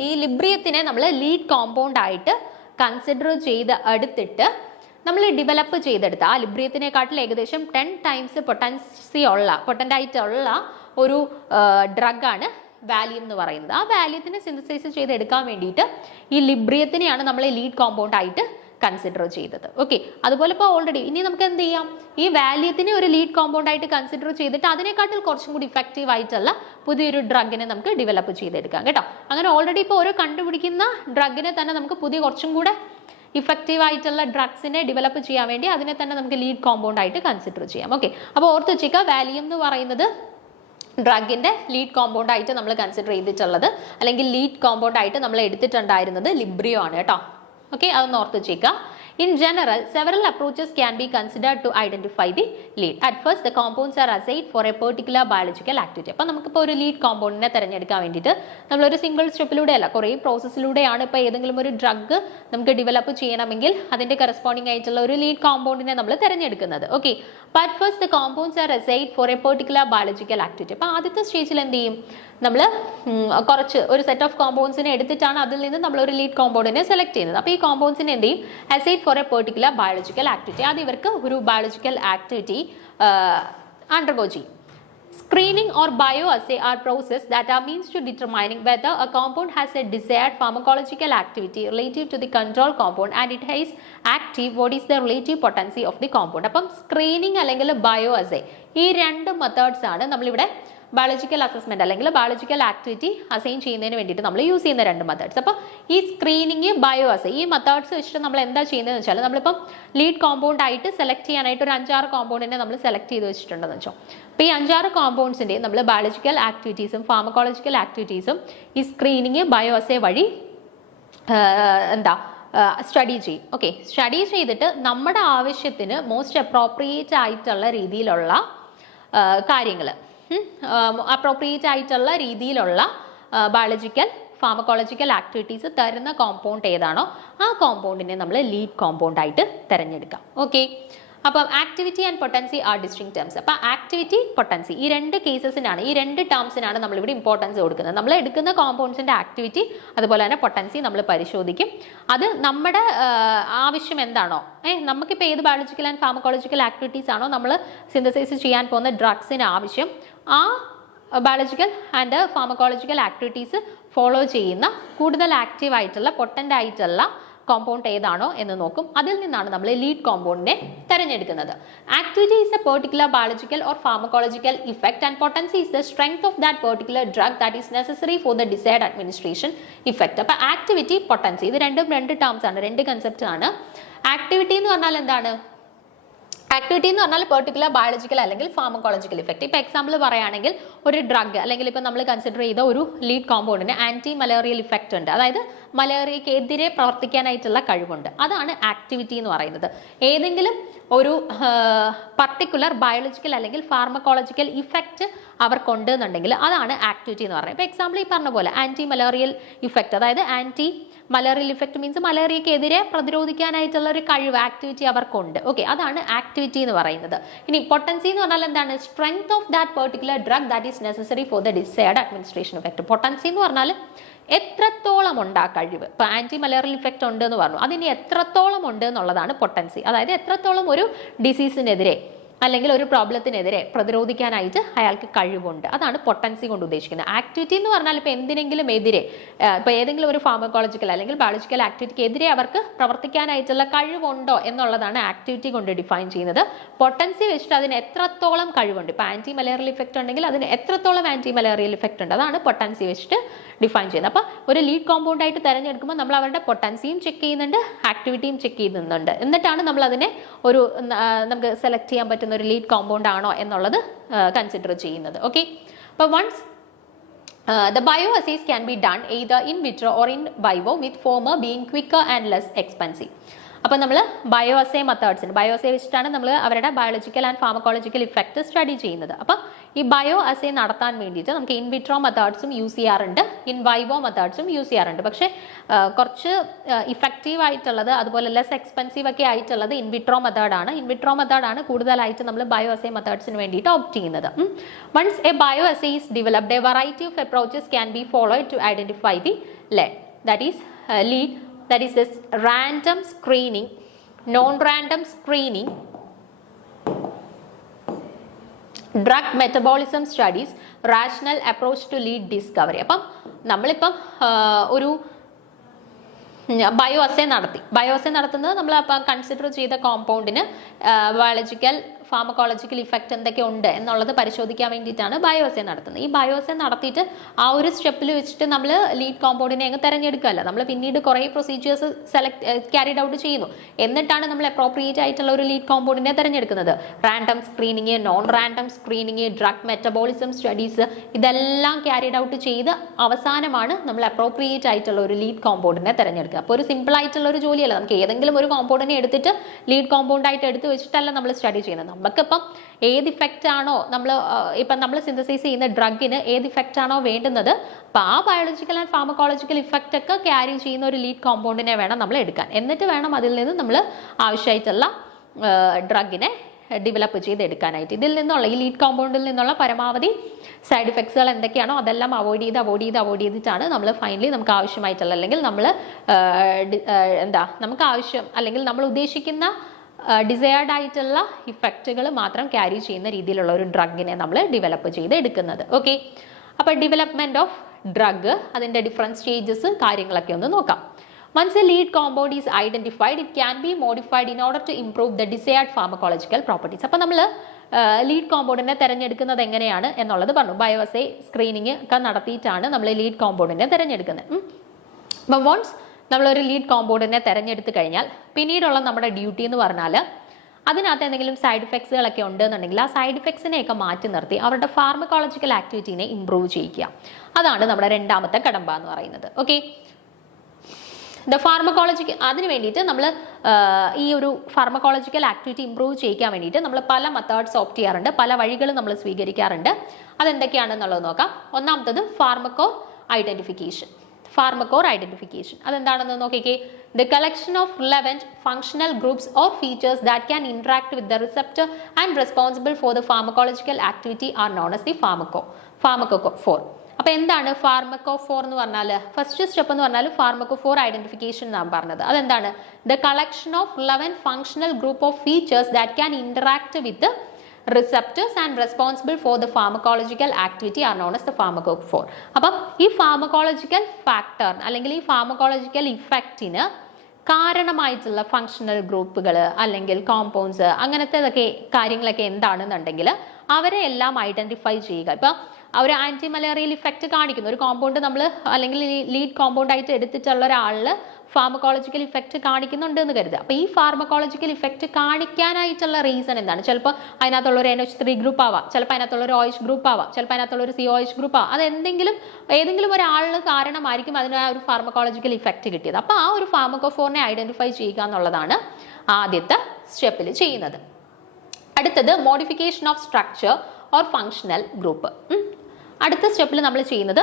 ഈ ലിബ്രിയത്തിനെ നമ്മൾ ലീഡ് കോമ്പൗണ്ട് ആയിട്ട് കൺസിഡർ ചെയ്ത് എടുത്തിട്ട് നമ്മൾ ഡെവലപ്പ് ചെയ്തെടുത്ത ആ ലിബ്രിയത്തിനെക്കാട്ടിൽ ഏകദേശം 10 times പൊട്ടൻ്റ് ആയിട്ടുള്ള ഒരു ഡ്രഗാണ് വാലിയം എന്ന് പറയുന്നത്. ആ വാലിയത്തിനെ സിന്തസൈസ് ചെയ്തെടുക്കാൻ വേണ്ടിയിട്ട് ഈ ലിബ്രിയത്തിനെയാണ് നമ്മൾ ലീഡ് കോമ്പൗണ്ട് ആയിട്ട് കൺസിഡർ ചെയ്തത്. ഓക്കെ, അതുപോലെ ഇപ്പോൾ ഓൾറെഡി ഇനി നമുക്ക് എന്ത് ചെയ്യാം, ഈ വാലിയത്തിനെ ഒരു ലീഡ് കോമ്പൗണ്ട് ആയിട്ട് കൺസിഡർ ചെയ്തിട്ട് അതിനെക്കാട്ടിൽ കുറച്ചും കൂടി ഇഫക്റ്റീവ് ആയിട്ടുള്ള പുതിയൊരു ഡ്രഗിനെ നമുക്ക് ഡെവലപ്പ് ചെയ്തെടുക്കാം കേട്ടോ. അങ്ങനെ ഓൾറെഡി ഇപ്പോൾ ഓരോ കണ്ടുപിടിക്കുന്ന ഡ്രഗിനെ തന്നെ നമുക്ക് കുറച്ചും കൂടെ ഇഫക്റ്റീവ് ആയിട്ടുള്ള ഡ്രഗ്സിനെ ഡെവലപ്പ് ചെയ്യാൻ വേണ്ടി അതിനെ തന്നെ നമുക്ക് ലീഡ് കോമ്പൗണ്ട് ആയിട്ട് കൺസിഡർ ചെയ്യാം. ഓക്കെ, അപ്പോൾ ഓർത്ത് വെച്ചേക്കുക, വാലിയം എന്ന് പറയുന്നത് ഡ്രഗിന്റെ ലീഡ് കോമ്പൗണ്ട് ആയിട്ട് നമ്മൾ കൺസിഡർ ചെയ്തിട്ടുള്ളത് അല്ലെങ്കിൽ ലീഡ് കോമ്പൗണ്ട് ആയിട്ട് നമ്മൾ എടുത്തിട്ടുണ്ടായിരുന്നത് ലിബ്രിയോ ആണ് കേട്ടോ. ഓക്കെ, അതൊന്ന് ഓർത്ത് വെച്ചേക്കുക. In general, several approaches can be considered to identify the lead. At first, the compounds are assayed for a particular biological activity. അപ്പോൾ നമുക്കിപ്പോൾ ഒരു ലീഡ് കോമ്പൗണ്ടിനെ തിരഞ്ഞെടുക്കാൻ വേണ്ടിയിട്ട് നമ്മളൊരു സിംഗിൾ സ്റ്റെപ്പിലൂടെ അല്ല, കുറേ പ്രോസസ്സിലൂടെയാണ് ഇപ്പോൾ ഏതെങ്കിലും ഒരു ഡ്രഗ് നമുക്ക് ഡെവലപ്പ് ചെയ്യണമെങ്കിൽ അതിൻ്റെ കറസ്പോണ്ടിങ് ആയിട്ടുള്ള ഒരു ലീഡ് കോമ്പൗണ്ടിനെ നമ്മൾ തിരഞ്ഞെടുക്കുന്നത്. Okay, But first the compounds are assayed for a particular biological activity. അപ്പോൾ ആദ്യത്തെ സ്റ്റേജിൽ എന്ത് ചെയ്യും, നമ്മൾ കുറച്ച് ഒരു സെറ്റ് ഓഫ് കോമ്പൗണ്ട്സിനെ എടുത്തിട്ടാണ് അതിൽ നിന്ന് നമ്മൾ ഒരു ലീഡ് കോമ്പൗണ്ടിനെ സെലക്ട് ചെയ്യുന്നത്. അപ്പോൾ ഈ കോമ്പൗണ്ട്സിനെ എന്ത് ചെയ്യും, assayed for a particular biological activity. ആദ്യം ഇവർക്ക് ഒരു ബയോളജിക്കൽ ആക്ടിവിറ്റി അണ്ടർഗോ ചെയ്യും. Screening or bioassay are process that are means to determining whether a compound has a desired pharmacological activity relative to the control compound and it has active what is the relative potency of the compound. അപ്പം screening അല്ലെങ്കിൽ ബയോഅസേ ഈ രണ്ട് methods ആണ് നമ്മളിവിടെ biological assessment അല്ലെങ്കിൽ biological activity assign ചെയ്യുന്നതിന് വേണ്ടിയിട്ട് നമ്മൾ യൂസ് ചെയ്യുന്ന രണ്ട് മെത്തേഡ്സ്. അപ്പോൾ ഈ സ്ക്രീനിങ്, ബയോഅസേ ഈ മെത്തേഡ്സ് വെച്ചിട്ട് നമ്മൾ എന്താ ചെയ്യുന്നതെന്ന് വെച്ചാൽ നമ്മളിപ്പം ലീഡ് കോമ്പൗണ്ട് ആയിട്ട് സെലക്ട് ചെയ്യാനായിട്ട് ഒരു 5-6 കോമ്പൗണ്ടിനെ നമ്മൾ സെലക്ട് ചെയ്ത് വെച്ചിട്ടുണ്ടെന്ന് വെച്ചോ. അപ്പോൾ ഈ 5-6 കോമ്പൗണ്ട്സിൻ്റെയും നമ്മൾ ബയോളജിക്കൽ ആക്ടിവിറ്റീസും ഫാർമക്കോളജിക്കൽ ആക്ടിവിറ്റീസും ഈ സ്ക്രീനിങ്, ബയോഅസേ വഴി സ്റ്റഡി ചെയ്യും. ഓക്കെ, സ്റ്റഡി ചെയ്തിട്ട് നമ്മുടെ ആവശ്യത്തിന് മോസ്റ്റ് അപ്രോപ്രിയേറ്റ് ആയിട്ടുള്ള രീതിയിലുള്ള കാര്യങ്ങൾ, അപ്രോപ്രിയേറ്റ് ആയിട്ടുള്ള രീതിയിലുള്ള ബയോളജിക്കൽ ഫാർമക്കോളജിക്കൽ ആക്ടിവിറ്റീസ് തരുന്ന കോമ്പൗണ്ട് ഏതാണോ ആ കോമ്പൗണ്ടിനെ നമ്മൾ ലീഡ് കോമ്പൗണ്ട് ആയിട്ട് തിരഞ്ഞെടുക്കാം. ഓക്കെ, അപ്പം activity and potency are distinct terms. അപ്പം ആക്ടിവിറ്റി, പൊട്ടൻസി ഈ രണ്ട് കേസസിനാണ്, ഈ രണ്ട് ടേംസിനാണ് നമ്മളിവിടെ ഇമ്പോർട്ടൻസ് കൊടുക്കുന്നത്. നമ്മൾ എടുക്കുന്ന കോമ്പൗണ്ട്സിൻ്റെ ആക്ടിവിറ്റി അതുപോലെ തന്നെ പൊട്ടൻസി നമ്മൾ പരിശോധിക്കും. അത് നമ്മുടെ ആവശ്യം എന്താണോ, നമുക്കിപ്പോൾ ഏത് ബയോളജിക്കൽ ആൻഡ് ഫാർമക്കോളജിക്കൽ ആക്ടിവിറ്റീസ് ആണോ നമ്മൾ സിന്തസൈസ് ചെയ്യാൻ പോകുന്ന ഡ്രഗ്സിന് ആവശ്യം, ആ biological and pharmacological activities follow ചെയ്യുന്ന കൂടുതൽ ആക്റ്റീവ് ആയിട്ടുള്ള പൊട്ടൻ്റ് ആയിട്ടുള്ള കോമ്പൗണ്ട് ഏതാണോ എന്ന് നോക്കും. അതിൽ നിന്നാണ് നമ്മൾ ലീഡ് കോമ്പൗണ്ടിനെ തിരഞ്ഞെടുക്കുന്നത്. Activity is A particular biological or pharmacological effect and potency is the strength of that particular drug that is necessary for the desired administration effect. അപ്പോൾ ആക്ടിവിറ്റി, പൊട്ടൻസി ഇത് രണ്ടും രണ്ട് ടേംസ് ആണ്, രണ്ട് കൺസെപ്റ്റ് ആണ്. ആക്ടിവിറ്റി എന്ന് പറഞ്ഞാൽ എന്താണ്? ആക്ടിവിറ്റി എന്ന് പറഞ്ഞാൽ പെർട്ടിക്കുലർ ബയോളജിക്കൽ അല്ലെങ്കിൽ ഫാർമക്കോളജിക്കൽ ഇഫക്റ്റ്. ഇപ്പോൾ എക്സാമ്പിൾ പറയുകയാണെങ്കിൽ ഒരു ഡ്രഗ് അല്ലെങ്കിൽ ഇപ്പോൾ നമ്മൾ കൺസിഡർ ചെയ്ത ഒരു ലീഡ് കോമ്പൗണ്ടിന് ആൻറ്റി മലേറിയൽ ഇഫക്റ്റ് ഉണ്ട്, അതായത് മലേറിയക്കെതിരെ പ്രവർത്തിക്കാനായിട്ടുള്ള കഴിവുണ്ട്. അതാണ് ആക്ടിവിറ്റി എന്ന് പറയുന്നത്. ഏതെങ്കിലും ഒരു പർട്ടിക്കുലർ ബയോളജിക്കൽ അല്ലെങ്കിൽ ഫാർമക്കോളജിക്കൽ ഇഫക്റ്റ് അവർക്കുണ്ട് എന്നുണ്ടെങ്കിൽ അതാണ് ആക്ടിവിറ്റി എന്ന് പറയുന്നത്. ഇപ്പോൾ എക്സാമ്പിൾ ഈ പറഞ്ഞ പോലെ ആൻറ്റി മലേറിയൽ ഇഫക്റ്റ്, അതായത് ആൻറ്റി മലേറിയൽ ഇഫക്റ്റ് മീൻസ് മലേറിയക്കെതിരെ പ്രതിരോധിക്കാനായിട്ടുള്ള ഒരു കഴിവ്, ആക്ടിവിറ്റി അവർക്കുണ്ട്. ഓക്കെ, അതാണ് ആക്ടിവിറ്റി എന്ന് പറയുന്നത്. ഇനി പൊട്ടൻസി എന്ന് പറഞ്ഞാൽ എന്താണ്? Strength of that particular drug that is necessary for the desired administration effect. Potency എന്ന് പറഞ്ഞാൽ എത്രത്തോളം ഉണ്ട് ആ കഴിവ്. ഇപ്പോൾ ആൻറ്റി മലേറിയൽ ഇഫക്റ്റ് ഉണ്ട് എന്ന് പറഞ്ഞു, അതിന് എത്രത്തോളം ഉണ്ട് എന്നുള്ളതാണ് പൊട്ടൻസി. അതായത് എത്രത്തോളം ഒരു ഡിസീസിനെതിരെ അല്ലെങ്കിൽ ഒരു പ്രോബ്ലത്തിനെതിരെ പ്രതിരോധിക്കാനായിട്ട് അയാൾക്ക് കഴിവുണ്ട്, അതാണ് പൊട്ടൻസി കൊണ്ട് ഉദ്ദേശിക്കുന്നത്. ആക്ടിവിറ്റി എന്ന് പറഞ്ഞാൽ ഇപ്പോൾ എന്തിനെങ്കിലും എതിരെ, ഇപ്പോൾ ഏതെങ്കിലും ഒരു ഫാർമക്കോളജിക്കൽ അല്ലെങ്കിൽ ബയോളജിക്കൽ ആക്ടിവിറ്റിക്ക് എതിരെ അവർക്ക് പ്രവർത്തിക്കാനായിട്ടുള്ള കഴിവുണ്ടോ എന്നുള്ളതാണ് ആക്ടിവിറ്റി കൊണ്ട് ഡിഫൈൻ ചെയ്യുന്നത്. പൊട്ടൻസി വെച്ചിട്ട് അതിന് എത്രത്തോളം കഴിവുണ്ട്, ഇപ്പോൾ ആൻറ്റി മലേറിയൽ ഇഫക്റ്റ് ഉണ്ടെങ്കിൽ അതിന് എത്രത്തോളം ആൻറ്റി മലേറിയൽ ഇഫക്റ്റ് ഉണ്ട്, അതാണ് പൊട്ടൻസി വെച്ചിട്ട് ഡിഫൈൻ ചെയ്യുന്നത്. അപ്പോൾ ഒരു ലീഡ് കോമ്പൗണ്ട് ആയിട്ട് തിരഞ്ഞെടുക്കുമ്പോൾ നമ്മൾ അവരുടെ പൊട്ടൻസിയും ചെക്ക് ചെയ്യുന്നുണ്ട്, ആക്ടിവിറ്റിയും ചെക്ക് ചെയ്യുന്നുണ്ട്. എന്നിട്ടാണ് നമ്മൾ അതിനെ ഒരു നമുക്ക് സെലക്ട് ചെയ്യാൻ പറ്റുന്ന ഒരു ലീഡ് കോമ്പൗണ്ട് ആണോ എന്നുള്ളത് കൺസിഡർ ചെയ്യുന്നത്. ഓക്കെ, അപ്പോൾ once the bioassays can be done either in vitro or in vivo, with former being quicker and less expensive. അപ്പോൾ നമ്മൾ ബയോഅസേ മെത്തേഡ്സിന്, ബയോഅസേ വെച്ചിട്ടാണ് നമ്മൾ അവരുടെ biological and pharmacological effect study ചെയ്യുന്നത്. അപ്പം ഈ ബയോഅസേ നടത്താൻ വേണ്ടിയിട്ട് നമുക്ക് ഇൻ വിട്രോ മെത്തേഡ്സും യൂസ് ചെയ്യാറുണ്ട്, ഇൻ വൈവോ മെത്തേഡ്സും യൂസ് ചെയ്യാറുണ്ട്. പക്ഷേ കുറച്ച് ഇഫക്റ്റീവ് ആയിട്ടുള്ളത് അതുപോലെ ലെസ് എക്സ്പെൻസീവ് ഒക്കെ ആയിട്ടുള്ളത് ഇൻ വിട്രോ മെത്തേഡാണ്. ഇൻ വിട്രോ മെത്തേഡാണ് കൂടുതലായിട്ട് നമ്മൾ ബയോഅസേ മെത്തേഡ്സിന് വേണ്ടിയിട്ട് ഓപ്റ്റ് ചെയ്യുന്നത്. Once a bioassay is developed, a variety of approaches can be followed to identify the lead. That is this random screening, non-random screening, drug metabolism studies, rational approach to lead discovery. അപ്പം നമ്മളിപ്പം ഒരു ബയോഅസേ നടത്തുന്നത് നമ്മൾ അപ്പം consider ചെയ്ത കോമ്പൗണ്ടിന് biological pharmacological effect എന്തൊക്കെ ഉണ്ട് എന്നുള്ളത് പരിശോധിക്കാൻ വേണ്ടിയിട്ടാണ് ബയോസെ നടത്തുന്നത്. ഈ ബയോസെ നടത്തിയിട്ട് ആ ഒരു സ്റ്റെപ്പിൽ വെച്ചിട്ട് നമ്മൾ ലീഡ് കോമ്പൗണ്ടിനെ അങ്ങ് തിരഞ്ഞെടുക്കുകയല്ല, നമ്മൾ പിന്നീട് കുറേ പ്രൊസീജിയേഴ്സ് ക്യാരിഡ് ഔട്ട് ചെയ്യുന്നു. എന്നിട്ടാണ് നമ്മൾ അപ്രോപ്രിയേറ്റ് ആയിട്ടുള്ള ഒരു ലീഡ് കോമ്പൗണ്ടിനെ തിരഞ്ഞെടുക്കുന്നത്. Random screening, non random screening, drug metabolism studies, ഇതെല്ലാം ക്യാരിഡ് ഔട്ട് ചെയ്ത് അവസാനമാണ് നമ്മൾ അപ്രോപ്രിയേറ്റ് ആയിട്ടുള്ള ഒരു ലീഡ് കോമ്പൗണ്ടിനെ തിരഞ്ഞെടുക്കുക. അപ്പോൾ ഒരു സിമ്പിൾ ആയിട്ടുള്ള ഒരു ജോലിയല്ല. നമുക്ക് ഏതെങ്കിലും ഒരു കോമ്പൗണ്ടിനെ എടുത്തിട്ട് ലീഡ് കോമ്പൗണ്ട് ആയിട്ട് എടുത്ത് വെച്ചിട്ടല്ല നമ്മൾ സ്റ്റഡി ചെയ്യുന്നത്. നമുക്കിപ്പം ഏത് ഇഫക്റ്റ് ആണോ നമ്മൾ സിന്തസൈസ് ചെയ്യുന്ന ഡ്രഗിന് ഏത് ഇഫക്റ്റ് ആണോ വേണ്ടുന്നത്, അപ്പോൾ ആ ബയോളജിക്കൽ ആൻഡ് ഫാർമക്കോളജിക്കൽ ഇഫക്റ്റ് ഒക്കെ ക്യാരി ചെയ്യുന്ന ഒരു ലീഡ് കോമ്പൗണ്ടിനെ വേണം നമ്മൾ എടുക്കാൻ. എന്നിട്ട് വേണം അതിൽ നിന്ന് നമ്മൾ ആവശ്യമായിട്ടുള്ള ഡ്രഗിനെ ഡെവലപ്പ് ചെയ്തെടുക്കാനായിട്ട്. ഇതിൽ നിന്നുള്ള ഈ ലീഡ് കോമ്പൗണ്ടിൽ നിന്നുള്ള പരമാവധി സൈഡ് ഇഫക്ട്സുകൾ എന്തൊക്കെയാണോ അതെല്ലാം അവോയ്ഡ് ചെയ്തിട്ടാണ് നമ്മൾ ഫൈനലി നമുക്ക് ആവശ്യമായിട്ടുള്ള, അല്ലെങ്കിൽ നമ്മൾ നമുക്ക് ആവശ്യം അല്ലെങ്കിൽ നമ്മൾ ഉദ്ദേശിക്കുന്ന ഡിസയേർഡ് ആയിട്ടുള്ള ഇഫക്റ്റുകൾ മാത്രം ക്യാരി ചെയ്യുന്ന രീതിയിലുള്ള ഒരു ഡ്രഗിനെ നമ്മൾ ഡെവലപ്പ് ചെയ്ത് എടുക്കുന്നത്. ഓക്കെ, അപ്പോൾ ഡെവലപ്മെന്റ് ഓഫ് ഡ്രഗ്, അതിൻ്റെ ഡിഫറെൻറ്റ് സ്റ്റേജസ് കാര്യങ്ങളൊക്കെ ഒന്ന് നോക്കാം. Once a lead compound is identified, it can be modified in order to improve the desired pharmacological properties. അപ്പോൾ നമ്മൾ ലീഡ് കോമ്പൗണ്ടിനെ തിരഞ്ഞെടുക്കുന്നത് എങ്ങനെയാണ് എന്നുള്ളത് പറഞ്ഞു. ബയോസെ സ്ക്രീനിങ് ഒക്കെ നടത്തിയിട്ടാണ് നമ്മൾ ലീഡ് കോമ്പൗണ്ടിനെ തിരഞ്ഞെടുക്കുന്നത്. അപ്പം വൺസ് നമ്മളൊരു ലീഡ് കോമ്പൗണ്ടിനെ തിരഞ്ഞെടുത്ത് കഴിഞ്ഞാൽ പിന്നീടുള്ള നമ്മുടെ ഡ്യൂട്ടി എന്ന് പറഞ്ഞാൽ അതിനകത്ത് എന്തെങ്കിലും സൈഡ് ഇഫക്ട്സുകളൊക്കെ ഉണ്ടെന്നുണ്ടെങ്കിൽ ആ സൈഡ് ഇഫക്ട്സിനെയൊക്കെ മാറ്റി നിർത്തി അവരുടെ ഫാർമക്കോളജിക്കൽ ആക്ടിവിറ്റീനെ ഇംപ്രൂവ് ചെയ്യിക്കുക. അതാണ് നമ്മുടെ രണ്ടാമത്തെ കടമ്പ എന്ന് പറയുന്നത്. ഓക്കെ, അതിന് വേണ്ടിയിട്ട് നമ്മൾ ഈ ഒരു ഫാർമക്കോളജിക്കൽ ആക്ടിവിറ്റി ഇംപ്രൂവ് ചെയ്യിക്കാൻ വേണ്ടിയിട്ട് നമ്മൾ പല മെത്തേഡ്സ് ഓപ്റ്റ് ചെയ്യാറുണ്ട്, പല വഴികൾ നമ്മൾ സ്വീകരിക്കാറുണ്ട്. അതെന്തൊക്കെയാണെന്നുള്ളത് നോക്കാം. ഒന്നാമത്തത് ഫാർമക്കോർ ഐഡന്റിഫിക്കേഷൻ. അതെന്താണെന്ന് നോക്കിക്കേ. The collection of relevant functional groups or features that can interact with the receptor and responsible for the pharmacological activity are known as the pharmacophore. അപ്പോൾ എന്താണ് ഫാർമക്കോഫോർ എന്ന് പറഞ്ഞാൽ? ഫസ്റ്റ് സ്റ്റെപ്പ് എന്ന് പറഞ്ഞാൽ ഫാർമക്കോഫോർ ഐഡന്റിഫിക്കേഷൻ എന്നാണ് പറഞ്ഞത്. അതെന്താണ്? The collection of 11 functional group of features that can interact with receptors and responsible for the pharmacological activity are known as the pharmacophore. അപ്പം ഈ ഫാർമക്കോളജിക്കൽ ഫാക്ടർ അല്ലെങ്കിൽ ഈ ഫാർമക്കോളജിക്കൽ ഇഫക്റ്റിന് കാരണമായിട്ടുള്ള ഫങ്ഷണൽ ഗ്രൂപ്പുകൾ അല്ലെങ്കിൽ കോമ്പൗണ്ട്സ് അങ്ങനത്തെ കാര്യങ്ങളൊക്കെ എന്താണെന്നുണ്ടെങ്കിൽ അവരെ എല്ലാം ഐഡന്റിഫൈ ചെയ്യുക. ഇപ്പം ഒരു ആന്റി മലേറിയൽ ഇഫക്റ്റ് കാണിക്കുന്നു ഒരു കോമ്പൗണ്ട് നമ്മൾ അല്ലെങ്കിൽ ലീഡ് കോമ്പൗണ്ട് ആയിട്ട് എടുത്തിട്ടുള്ള ഒരാളിൽ ഫാർമക്കോളജിക്കൽ ഇഫക്റ്റ് കാണിക്കുന്നുണ്ട് എന്ന് കരുതുക. അപ്പോൾ ഈ ഫാർമക്കോളജിക്കൽ ഇഫക്റ്റ് കാണിക്കാനായിട്ടുള്ള റീസൺ എന്താണ്? ചിലപ്പോൾ അതിനകത്തുള്ള ഒരു NH3 ഗ്രൂപ്പ് ആവാം, ചിലപ്പോൾ അതിനകത്തുള്ള ഒരു OH ഗ്രൂപ്പ് ആവാം, ചിലപ്പോൾ അതിനകത്തുള്ള ഒരു COH ഗ്രൂപ്പ് ആവാം. അത് ഏതെങ്കിലും ഒരാളിന് കാരണമായിരിക്കും അതിന് ആ ഒരു ഫാർമക്കോളജിക്കൽ ഇഫക്റ്റ് കിട്ടിയത്. അപ്പോൾ ആ ഒരു ഫാർമക്കോഫോറിനെ ഐഡന്റിഫൈ ചെയ്യുക എന്നുള്ളതാണ് ആദ്യത്തെ സ്റ്റെപ്പിൽ ചെയ്യുന്നത്. അടുത്തത് modification of structure or functional group. അടുത്ത സ്റ്റെപ്പിൽ നമ്മൾ ചെയ്യുന്നത്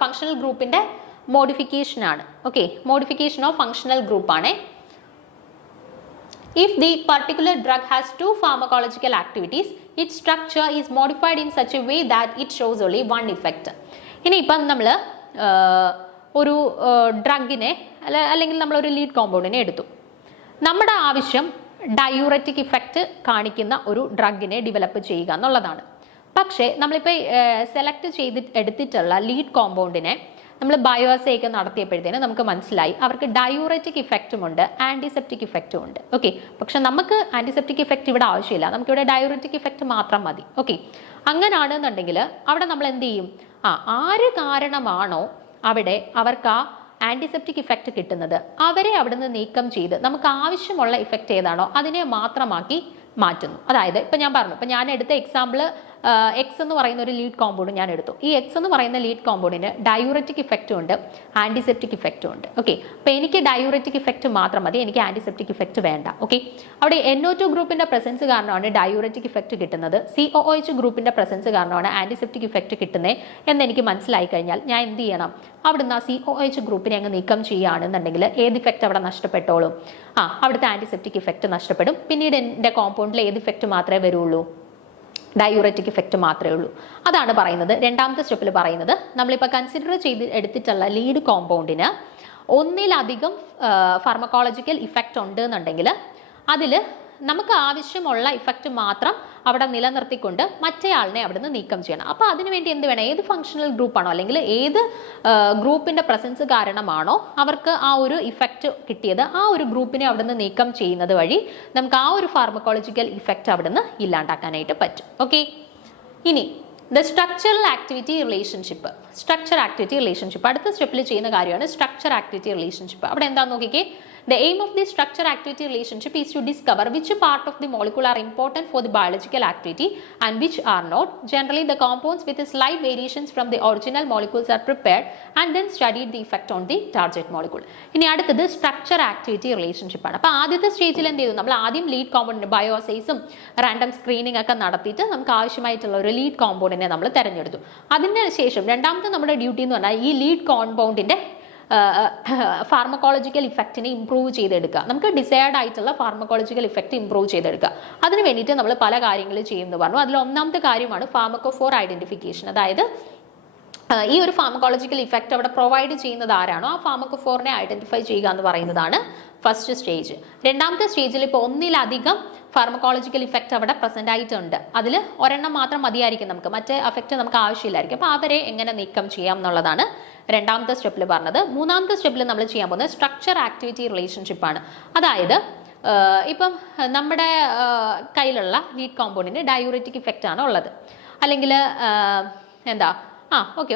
ഫങ്ഷണൽ ഗ്രൂപ്പിന്റെ മോഡിഫിക്കേഷൻ ആണ്. Okay, modification of functional group ആണ്. If the particular drug has two pharmacological activities, its structure is modified in such a way that it shows only one effect. ഇനിയിപ്പം നമ്മൾ ഒരു ഡ്രഗിനെ അല്ലെങ്കിൽ നമ്മളൊരു ലീഡ് കോമ്പൗണ്ടിനെ എടുത്തു. നമ്മുടെ ആവശ്യം ഡയൂററ്റിക് ഇഫക്റ്റ് കാണിക്കുന്ന ഒരു ഡ്രഗിനെ ഡെവലപ്പ് ചെയ്യുക എന്നുള്ളതാണ്. പക്ഷേ നമ്മളിപ്പോൾ സെലക്ട് എടുത്തിട്ടുള്ള ലീഡ് കോമ്പൗണ്ടിനെ നമ്മൾ ബയോസെയൊക്കെ നടത്തിയപ്പോഴത്തേന് നമുക്ക് മനസ്സിലായി അവർക്ക് ഡയൂററ്റിക് ഇഫക്റ്റും ഉണ്ട് ആൻറ്റിസെപ്റ്റിക് ഇഫക്റ്റും ഉണ്ട്. ഓക്കെ, പക്ഷെ നമുക്ക് ആൻറ്റിസെപ്റ്റിക് ഇഫക്റ്റ് ഇവിടെ ആവശ്യമില്ല, നമുക്കിവിടെ ഡയൂററ്റിക് ഇഫക്റ്റ് മാത്രം മതി. ഓക്കെ, അങ്ങനാണെന്നുണ്ടെങ്കിൽ അവിടെ നമ്മൾ എന്ത് ചെയ്യും? ആര് കാരണമാണോ അവിടെ അവർക്ക് ആ ആൻറ്റിസെപ്റ്റിക് ഇഫക്റ്റ് കിട്ടുന്നത് അവരെ അവിടെ നിന്ന് നീക്കം ചെയ്ത് നമുക്ക് ആവശ്യമുള്ള ഇഫക്റ്റ് ഏതാണോ അതിനെ മാത്രമാക്കി മാറ്റുന്നു. അതായത് ഇപ്പം ഞാൻ പറഞ്ഞു, ഇപ്പം ഞാൻ എടുത്ത എക്സാമ്പിൾ എക്സ് എന്ന് പറയുന്ന ഒരു ലീഡ് കോമ്പൗണ്ട് ഞാൻ എടുത്തു. ഈ എക്സ് എന്ന് പറയുന്ന ലീഡ് കോമ്പൗണ്ടിന് ഡയൂററ്റിക് ഇഫക്റ്റും ഉണ്ട് ആൻറ്റിസെപ്റ്റിക് ഇഫക്റ്റും ഉണ്ട്. ഓക്കെ, അപ്പോൾ എനിക്ക് ഡയൂററ്റിക് ഇഫക്റ്റ് മാത്രം മതി, എനിക്ക് ആൻറ്റിസെപ്റ്റിക് ഇഫക്റ്റ് വേണ്ട. ഓക്കെ, അവിടെ NO2 ഗ്രൂപ്പിന്റെ പ്രസൻസ് കാരണമാണ് ഡയൂററ്റിക് ഇഫക്റ്റ് കിട്ടുന്നത്, COOH ഗ്രൂപ്പിന്റെ പ്രസൻസ് കാരണമാണ് ആൻറ്റിസെപ്റ്റിക് ഇഫക്റ്റ് കിട്ടുന്നത് എന്ന് എനിക്ക് മനസ്സിലായി കഴിഞ്ഞാൽ ഞാൻ എന്ത് ചെയ്യണം? അവിടുന്ന് ആ COOH ഗ്രൂപ്പിനെ അങ്ങ് നീക്കം ചെയ്യുകയാണെന്നുണ്ടെങ്കിൽ ഏത് ഇഫക്റ്റ് അവിടെ നഷ്ടപ്പെട്ടോളും? അവിടുത്തെ ആൻറ്റിസെപ്റ്റിക് ഇഫക്റ്റ് നഷ്ടപ്പെടും. പിന്നീട് എൻ്റെ കോമ്പൗണ്ടിൽ ഏത് ഇഫക്റ്റ് മാത്രമേ വരുള്ളൂ? ഡയൂററ്റിക് ഇഫക്റ്റ് മാത്രമേ ഉള്ളൂ. അതാണ് പറയുന്നത്. രണ്ടാമത്തെ സ്റ്റെപ്പിൽ പറയുന്നത് നമ്മളിപ്പോൾ കൺസിഡർ എടുത്തിട്ടുള്ള ലീഡ് കോമ്പൗണ്ടിന് ഒന്നിലധികം ഫാർമക്കോളജിക്കൽ ഇഫക്റ്റ് ഉണ്ട് എന്നുണ്ടെങ്കിൽ അതിൽ നമുക്ക് ആവശ്യമുള്ള ഇഫക്റ്റ് മാത്രം അവിടെ നിലനിർത്തിക്കൊണ്ട് മറ്റേയാളിനെ അവിടെ നിന്ന് നീക്കം ചെയ്യണം. അപ്പോൾ അതിനുവേണ്ടി എന്ത് വേണം, ഏത് ഫങ്ഷണൽ ഗ്രൂപ്പാണോ അല്ലെങ്കിൽ ഏത് ഗ്രൂപ്പിന്റെ പ്രസൻസ് കാരണമാണോ അവർക്ക് ആ ഒരു ഇഫക്റ്റ് കിട്ടിയത്, ആ ഒരു ഗ്രൂപ്പിനെ അവിടെ നിന്ന് നീക്കം ചെയ്യുന്നത് വഴി നമുക്ക് ആ ഒരു ഫാർമക്കോളജിക്കൽ ഇഫക്റ്റ് അവിടെ നിന്ന് ഇല്ലാണ്ടാക്കാനായിട്ട് പറ്റും. ഓക്കെ, ഇനി the structural activity relationship. Structure activity relationship അടുത്ത സ്റ്റെപ്പിൽ ചെയ്യുന്ന കാര്യമാണ് സ്ട്രക്ചർ ആക്ടിവിറ്റി റിലേഷൻഷിപ്പ്. അവിടെ എന്താണെന്ന് നോക്കിക്കേ. The aim of the structure activity relationship is to discover which part of the molecule are important for the biological activity and which are not. Generally, the compounds with slight variations from the original molecules are prepared and then studied the effect on the target molecule. ഇനി അടുത്തത് structure activity relationship ആണ്. അപ്പോൾ ആദ്യത്തെ സ്റ്റേജിൽ എന്ത് ചെയ്തു, നമ്മൾ ആദ്യം ലീഡ് കോമ്പൗണ്ടിന് ബയോസൈസും റാൻഡം സ്ക്രീനിങ് ഒക്കെ നടത്തിയിട്ട് നമുക്ക് ആവശ്യമായിട്ടുള്ള ഒരു ലീഡ് കോമ്പൗണ്ടിനെ നമ്മൾ തിരഞ്ഞെടുത്തു. അതിന് ശേഷം രണ്ടാമത്തെ നമ്മുടെ ഡ്യൂട്ടി എന്ന് പറഞ്ഞാൽ ഈ ലീഡ് കോമ്പൗണ്ടിന്റെ ഫാർമക്കോളജിക്കൽ ഇഫക്റ്റിനെ ഇംപ്രൂവ് ചെയ്തെടുക്കുക. നമുക്ക് ഡിസൈർഡ് ആയിട്ടുള്ള ഫാർമക്കോളജിക്കൽ ഇഫക്റ്റ് ഇംപ്രൂവ് ചെയ്തെടുക്കുക. അതിന് വേണ്ടിയിട്ട് നമ്മൾ പല കാര്യങ്ങൾ ചെയ്യുമെന്ന് പറഞ്ഞു. അതിൽ ഒന്നാമത്തെ കാര്യമാണ് ഫാർമക്കോഫോർ ഐഡന്റിഫിക്കേഷൻ. അതായത് ഈ ഒരു ഫാർമക്കോളജിക്കൽ ഇഫക്റ്റ് അവിടെ പ്രൊവൈഡ് ചെയ്യുന്നത് ആരാണോ ആ ഫാർമക്കോഫോറിനെ ഐഡന്റിഫൈ ചെയ്യുക എന്ന് പറയുന്നതാണ് ഫസ്റ്റ് സ്റ്റേജ്. രണ്ടാമത്തെ സ്റ്റേജിൽ ഇപ്പോൾ ഒന്നിലധികം ഫാർമക്കോളജിക്കൽ ഇഫക്റ്റ് അവിടെ പ്രസന്റ് ആയിട്ടുണ്ട്. അതിൽ ഒരെണ്ണം മാത്രം മതിയായിരിക്കും നമുക്ക്, മറ്റേ എഫക്റ്റ് നമുക്ക് ആവശ്യമില്ലായിരിക്കും. അപ്പോൾ അവരെ എങ്ങനെ നീക്കം ചെയ്യാം എന്നുള്ളതാണ് രണ്ടാമത്തെ സ്റ്റെപ്പിൽ പറഞ്ഞത്. മൂന്നാമത്തെ സ്റ്റെപ്പിൽ നമ്മൾ ചെയ്യാൻ പോകുന്നത് സ്ട്രക്ചർ ആക്ടിവിറ്റി റിലേഷൻഷിപ്പ് ആണ്. അതായത് ഇപ്പം നമ്മുടെ കയ്യിലുള്ള ലീഡ് കോമ്പൗണ്ടിന് ഡയൂററ്റിക് ഇഫക്റ്റ് ആണ് ഉള്ളത്, അല്ലെങ്കിൽ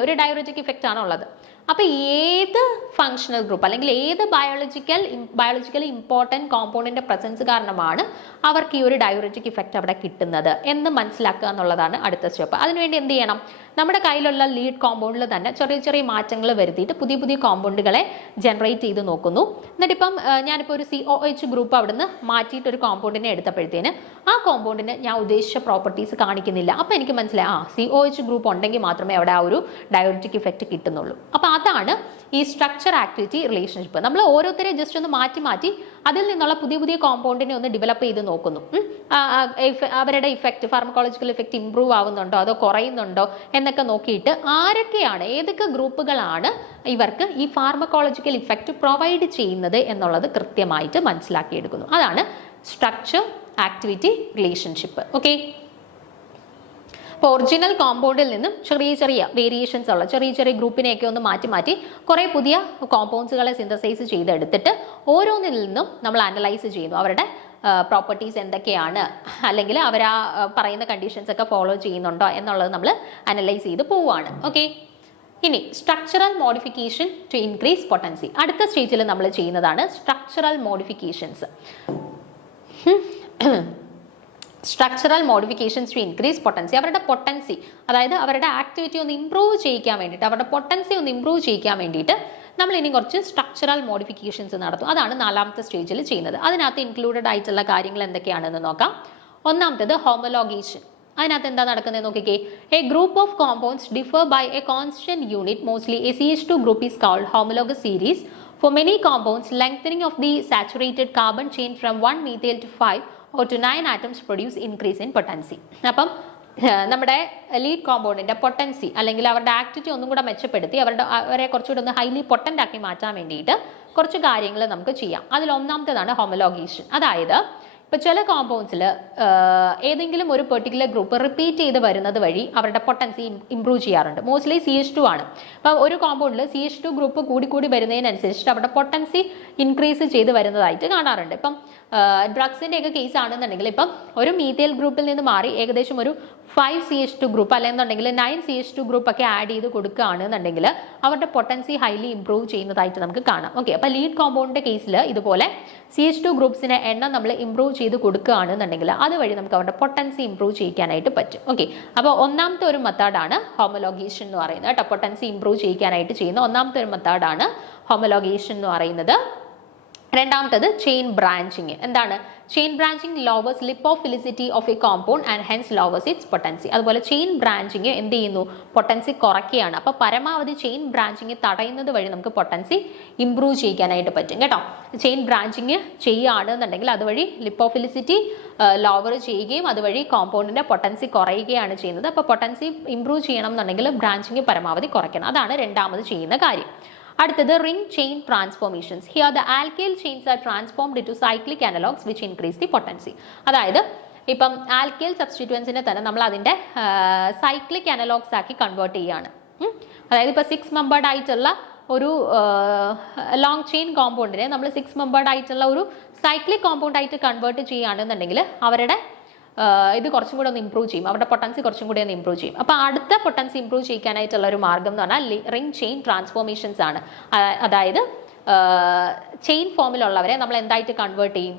ഒരു ഡയൂററ്റിക് ഇഫക്റ്റ് ആണ് ഉള്ളത്. അപ്പോൾ ഏത് ഫങ്ഷണൽ ഗ്രൂപ്പ് അല്ലെങ്കിൽ ഏത് ബയോളജിക്കലി ഇമ്പോർട്ടൻറ്റ് കോമ്പൗണ്ടിന്റെ പ്രസൻസ് കാരണമാണ് അവർക്ക് ഈ ഒരു ഡയൂററ്റിക് ഇഫക്റ്റ് അവിടെ കിട്ടുന്നത് എന്ന് മനസ്സിലാക്കുക എന്നുള്ളതാണ് അടുത്ത സ്റ്റെപ്പ്. അതിനുവേണ്ടി എന്ത് ചെയ്യണം, നമ്മുടെ കയ്യിലുള്ള ലീഡ് കോമ്പൗണ്ടിൽ തന്നെ ചെറിയ ചെറിയ മാറ്റങ്ങൾ വരുത്തിയിട്ട് പുതിയ പുതിയ കോമ്പൗണ്ടുകളെ ജനറേറ്റ് ചെയ്ത് നോക്കുന്നു. എന്നിട്ടിപ്പം ഞാനിപ്പോൾ ഒരു COH ഗ്രൂപ്പ് അവിടുന്ന് മാറ്റിയിട്ട് ഒരു കോമ്പൗണ്ടിനെ എടുത്തപ്പോഴത്തേന് ആ കോമ്പൗണ്ടിന് ഞാൻ ഉദ്ദേശിച്ച പ്രോപ്പർട്ടീസ് കാണിക്കുന്നില്ല. അപ്പോൾ എനിക്ക് മനസ്സിലായി COH ഗ്രൂപ്പ് ഉണ്ടെങ്കിൽ മാത്രമേ അവിടെ ആ ഒരു ഡയൂററ്റിക് ഇഫക്റ്റ് കിട്ടുന്നുള്ളൂ. അപ്പോൾ അതാണ് ഈ സ്ട്രക്ചർ ആക്ടിവിറ്റി റിലേഷൻഷിപ്പ്. നമ്മൾ ഓരോരുത്തരെ ജസ്റ്റ് ഒന്ന് മാറ്റി മാറ്റി അതിൽ നിന്നുള്ള പുതിയ പുതിയ കോമ്പൗണ്ടിനെ ഒന്ന് ഡെവലപ്പ് ചെയ്ത് നോക്കുന്നു. അവരുടെ ഇഫക്റ്റ് ഫാർമക്കോളജിക്കൽ ഇഫക്റ്റ് ഇംപ്രൂവ് ആവുന്നുണ്ടോ അതോ കുറയുന്നുണ്ടോ എന്നൊക്കെ നോക്കിയിട്ട് ആരൊക്കെയാണ് ഏതൊക്കെ ഗ്രൂപ്പുകളാണ് ഇവർക്ക് ഈ ഫാർമക്കോളജിക്കൽ ഇഫക്റ്റ് പ്രൊവൈഡ് ചെയ്യുന്നത് എന്നുള്ളത് കൃത്യമായിട്ട് മനസ്സിലാക്കിയെടുക്കുന്നു. അതാണ് സ്ട്രക്ചർ ആക്ടിവിറ്റി റിലേഷൻഷിപ്പ്. ഓക്കെ, അപ്പോൾ ഒറിജിനൽ കോമ്പൗണ്ടിൽ നിന്നും ചെറിയ ചെറിയ വേരിയേഷൻസ് ഉള്ള ചെറിയ ചെറിയ ഗ്രൂപ്പിനെയൊക്കെ ഒന്ന് മാറ്റി മാറ്റി കുറേ പുതിയ കോമ്പൗണ്ട്സുകളെ സിന്തസൈസ് ചെയ്തെടുത്തിട്ട് ഓരോന്നിൽ നിന്നും നമ്മൾ അനലൈസ് ചെയ്യുന്നു. അവരുടെ പ്രോപ്പർട്ടീസ് എന്തൊക്കെയാണ്, അല്ലെങ്കിൽ അവർ ആ പറയുന്ന കണ്ടീഷൻസ് ഒക്കെ ഫോളോ ചെയ്യുന്നുണ്ടോ എന്നുള്ളത് നമ്മൾ അനലൈസ് ചെയ്ത് പോവുകയാണ്. ഓക്കെ, ഇനി structural modification to increase potency. അടുത്ത സ്റ്റേജിൽ നമ്മൾ ചെയ്യുന്നതാണ് structural modifications. Structural modifications to increase potency. അവരുടെ പൊട്ടൻസി, അതായത് അവരുടെ ആക്ടിവിറ്റി ഒന്ന് ഇംപ്രൂവ് ചെയ്യിക്കാൻ വേണ്ടിയിട്ട്, അവരുടെ പൊട്ടൻസി ഒന്ന് ഇംപ്രൂവ് ചെയ്യിക്കാൻ വേണ്ടിയിട്ട് നമ്മൾ ഇനി കുറച്ച് സ്ട്രക്ചറൽ മോഡിഫിക്കേഷൻസ് നടത്തും. അതാണ് നാലാമത്തെ സ്റ്റേജിൽ ചെയ്യുന്നത്. അതിനകത്ത് ഇൻക്ലൂഡഡ് ആയിട്ടുള്ള കാര്യങ്ങൾ എന്തൊക്കെയാണെന്ന് നോക്കാം. ഒന്നാമത്തേത് ഹോമോലോഗേഷൻ. അതിനകത്ത് എന്താ നടക്കുന്നത് നോക്കിക്കേ. A group of compounds differ by a constant unit, mostly a CH2 group is called homologous series. For many compounds, lengthening of the saturated carbon chain from 1 methyl to 5 or to 9 atoms produce increase in potency. അപ്പം നമ്മുടെ lead കോമ്പൗണ്ടിന്റെ potency അല്ലെങ്കിൽ അവരുടെ activity ഒന്നും കൂടെ മെച്ചപ്പെടുത്തി അവരെ കുറച്ചുകൂടെ ഒന്ന് ഹൈലി പൊട്ടൻ്റ് ആക്കി മാറ്റാൻ വേണ്ടിയിട്ട് കുറച്ച് കാര്യങ്ങൾ നമുക്ക് ചെയ്യാം. അതിൽ ഒന്നാമത്തേതാണ് ഹോമോലോഗേഷൻ. അതായത് ഇപ്പോൾ ചില കോമ്പൗണ്ട്സിൽ ഏതെങ്കിലും ഒരു പെർട്ടിക്കുലർ ഗ്രൂപ്പ് റിപ്പീറ്റ് ചെയ്ത് വരുന്നത് വഴി അവരുടെ പൊട്ടൻസി ഇംപ്രൂവ് ചെയ്യാറുണ്ട്. മോസ്റ്റ്ലി CH2 ആണ്. അപ്പം ഒരു കോമ്പൗണ്ടിൽ CH2 ഗ്രൂപ്പ് കൂടി വരുന്നതിനനുസരിച്ചിട്ട് അവരുടെ പൊട്ടൻസി ഇൻക്രീസ് ചെയ്ത് വരുന്നതായിട്ട് കാണാറുണ്ട്. ഇപ്പം ഡ്രഗ്സിൻ്റെ ഒക്കെ കേസ് ആണെന്നുണ്ടെങ്കിൽ ഇപ്പം ഒരു മീഥൈൽ ഗ്രൂപ്പിൽ നിന്ന് മാറി ഏകദേശം ഒരു 5 CH2 ഗ്രൂപ്പ് അല്ലെന്നുണ്ടെങ്കിൽ 9 CH2 ഗ്രൂപ്പ് ഒക്കെ ആഡ് ചെയ്ത് കൊടുക്കുകയാണെന്നുണ്ടെങ്കിൽ അവരുടെ പൊട്ടൻസി ഹൈലി ഇംപ്രൂവ് ചെയ്യുന്നതായിട്ട് നമുക്ക് കാണാം. ഓക്കെ, അപ്പോൾ ലീഡ് കോമ്പൗണ്ടിന്റെ കേസിൽ ഇതുപോലെ CH2 ഗ്രൂപ്പ്സിനെ എണ്ണം നമ്മൾ ഇംപ്രൂവ് ചെയ്ത് കൊടുക്കുകയാണെന്നുണ്ടെങ്കിൽ അതുവഴി നമുക്ക് അവരുടെ പൊട്ടൻസി ഇംപ്രൂവ് ചെയ്യിക്കാനായിട്ട് പറ്റും. ഓക്കെ, അപ്പോൾ ഒന്നാമത്തെ ഒരു മെത്തേഡാണ് ഹോമോലോഗേഷൻ എന്ന് പറയുന്നത് കേട്ടോ. പൊട്ടൻസി ഇംപ്രൂവ് ചെയ്യിക്കാനായിട്ട് ചെയ്യുന്ന ഒന്നാമത്തെ ഒരു മെത്തേഡാണ് ഹോമോലോഗേഷൻ എന്ന് പറയുന്നത്. രണ്ടാമത്തേത് ചെയിൻ ബ്രാഞ്ചിങ്. എന്താണ് chain branching? Lowers lipophilicity of a compound and hence lowers its potency. അതുപോലെ ചെയിൻ ബ്രാഞ്ചിങ് എന്ത് ചെയ്യുന്നു? പൊട്ടൻസി കുറയ്ക്കുകയാണ്. അപ്പോൾ പരമാവധി ചെയിൻ ബ്രാഞ്ചിങ് തടയുന്നത് വഴി നമുക്ക് പൊട്ടൻസി ഇംപ്രൂവ് ചെയ്യിക്കാനായിട്ട് പറ്റും കേട്ടോ. ചെയിൻ ബ്രാഞ്ചിങ് ചെയ്യുകയാണെന്നുണ്ടെങ്കിൽ അതുവഴി ലിപ്പോഫിലിസിറ്റി ലോവർ ചെയ്യുകയും അതുവഴി കോമ്പൗണ്ടിന്റെ പൊട്ടൻസി കുറയുകയാണ് ചെയ്യുന്നത്. അപ്പോൾ പൊട്ടൻസി ഇംപ്രൂവ് ചെയ്യണം എന്നുണ്ടെങ്കിൽ ബ്രാഞ്ചിങ് പരമാവധി കുറയ്ക്കണം. അതാണ് രണ്ടാമത് ചെയ്യുന്ന കാര്യം. അടുത്തത് ring chain transformations. Here the alkyl chains are transformed into cyclic analogs which increase the potency. അതായത് ഇപ്പം ആൽക്കൈൽ സബ്സ്റ്റിറ്റ്യൂവൻസിനെ തന്നെ നമ്മൾ അതിൻ്റെ സൈക്ലിക് അനലോഗ്സ് ആക്കി കൺവേർട്ട് ചെയ്യുകയാണ്. അതായത് ഇപ്പോൾ 6 മെമ്പേർഡ് ആയിട്ടുള്ള ഒരു ലോങ് ചെയിൻ കോമ്പൗണ്ടിനെ നമ്മൾ 6 മെമ്പേർഡ് ആയിട്ടുള്ള ഒരു സൈക്ലിക് കോമ്പൗണ്ട് ആയിട്ട് കൺവേർട്ട് ചെയ്യുകയാണെന്നുണ്ടെങ്കിൽ അവരുടെ ഇത് കുറച്ചും കൂടെ ഒന്ന് ഇംപ്രൂവ് ചെയ്യും, അവരുടെ പൊട്ടൻസി കുറച്ചും കൂടി ഒന്ന് ഇംപ്രൂവ് ചെയ്യും. അപ്പോൾ അടുത്ത പൊട്ടൻസി ഇംപ്രൂവ് ചെയ്യാനായിട്ടുള്ള ഒരു മാർഗം എന്ന് പറഞ്ഞാൽ റിംഗ് ചെയിൻ ട്രാൻസ്ഫോർമേഷൻസ് ആണ്. അതായത് ചെയിൻ ഫോമിലുള്ളവരെ നമ്മൾ എന്തായിട്ട് കൺവേർട്ട് ചെയ്യും?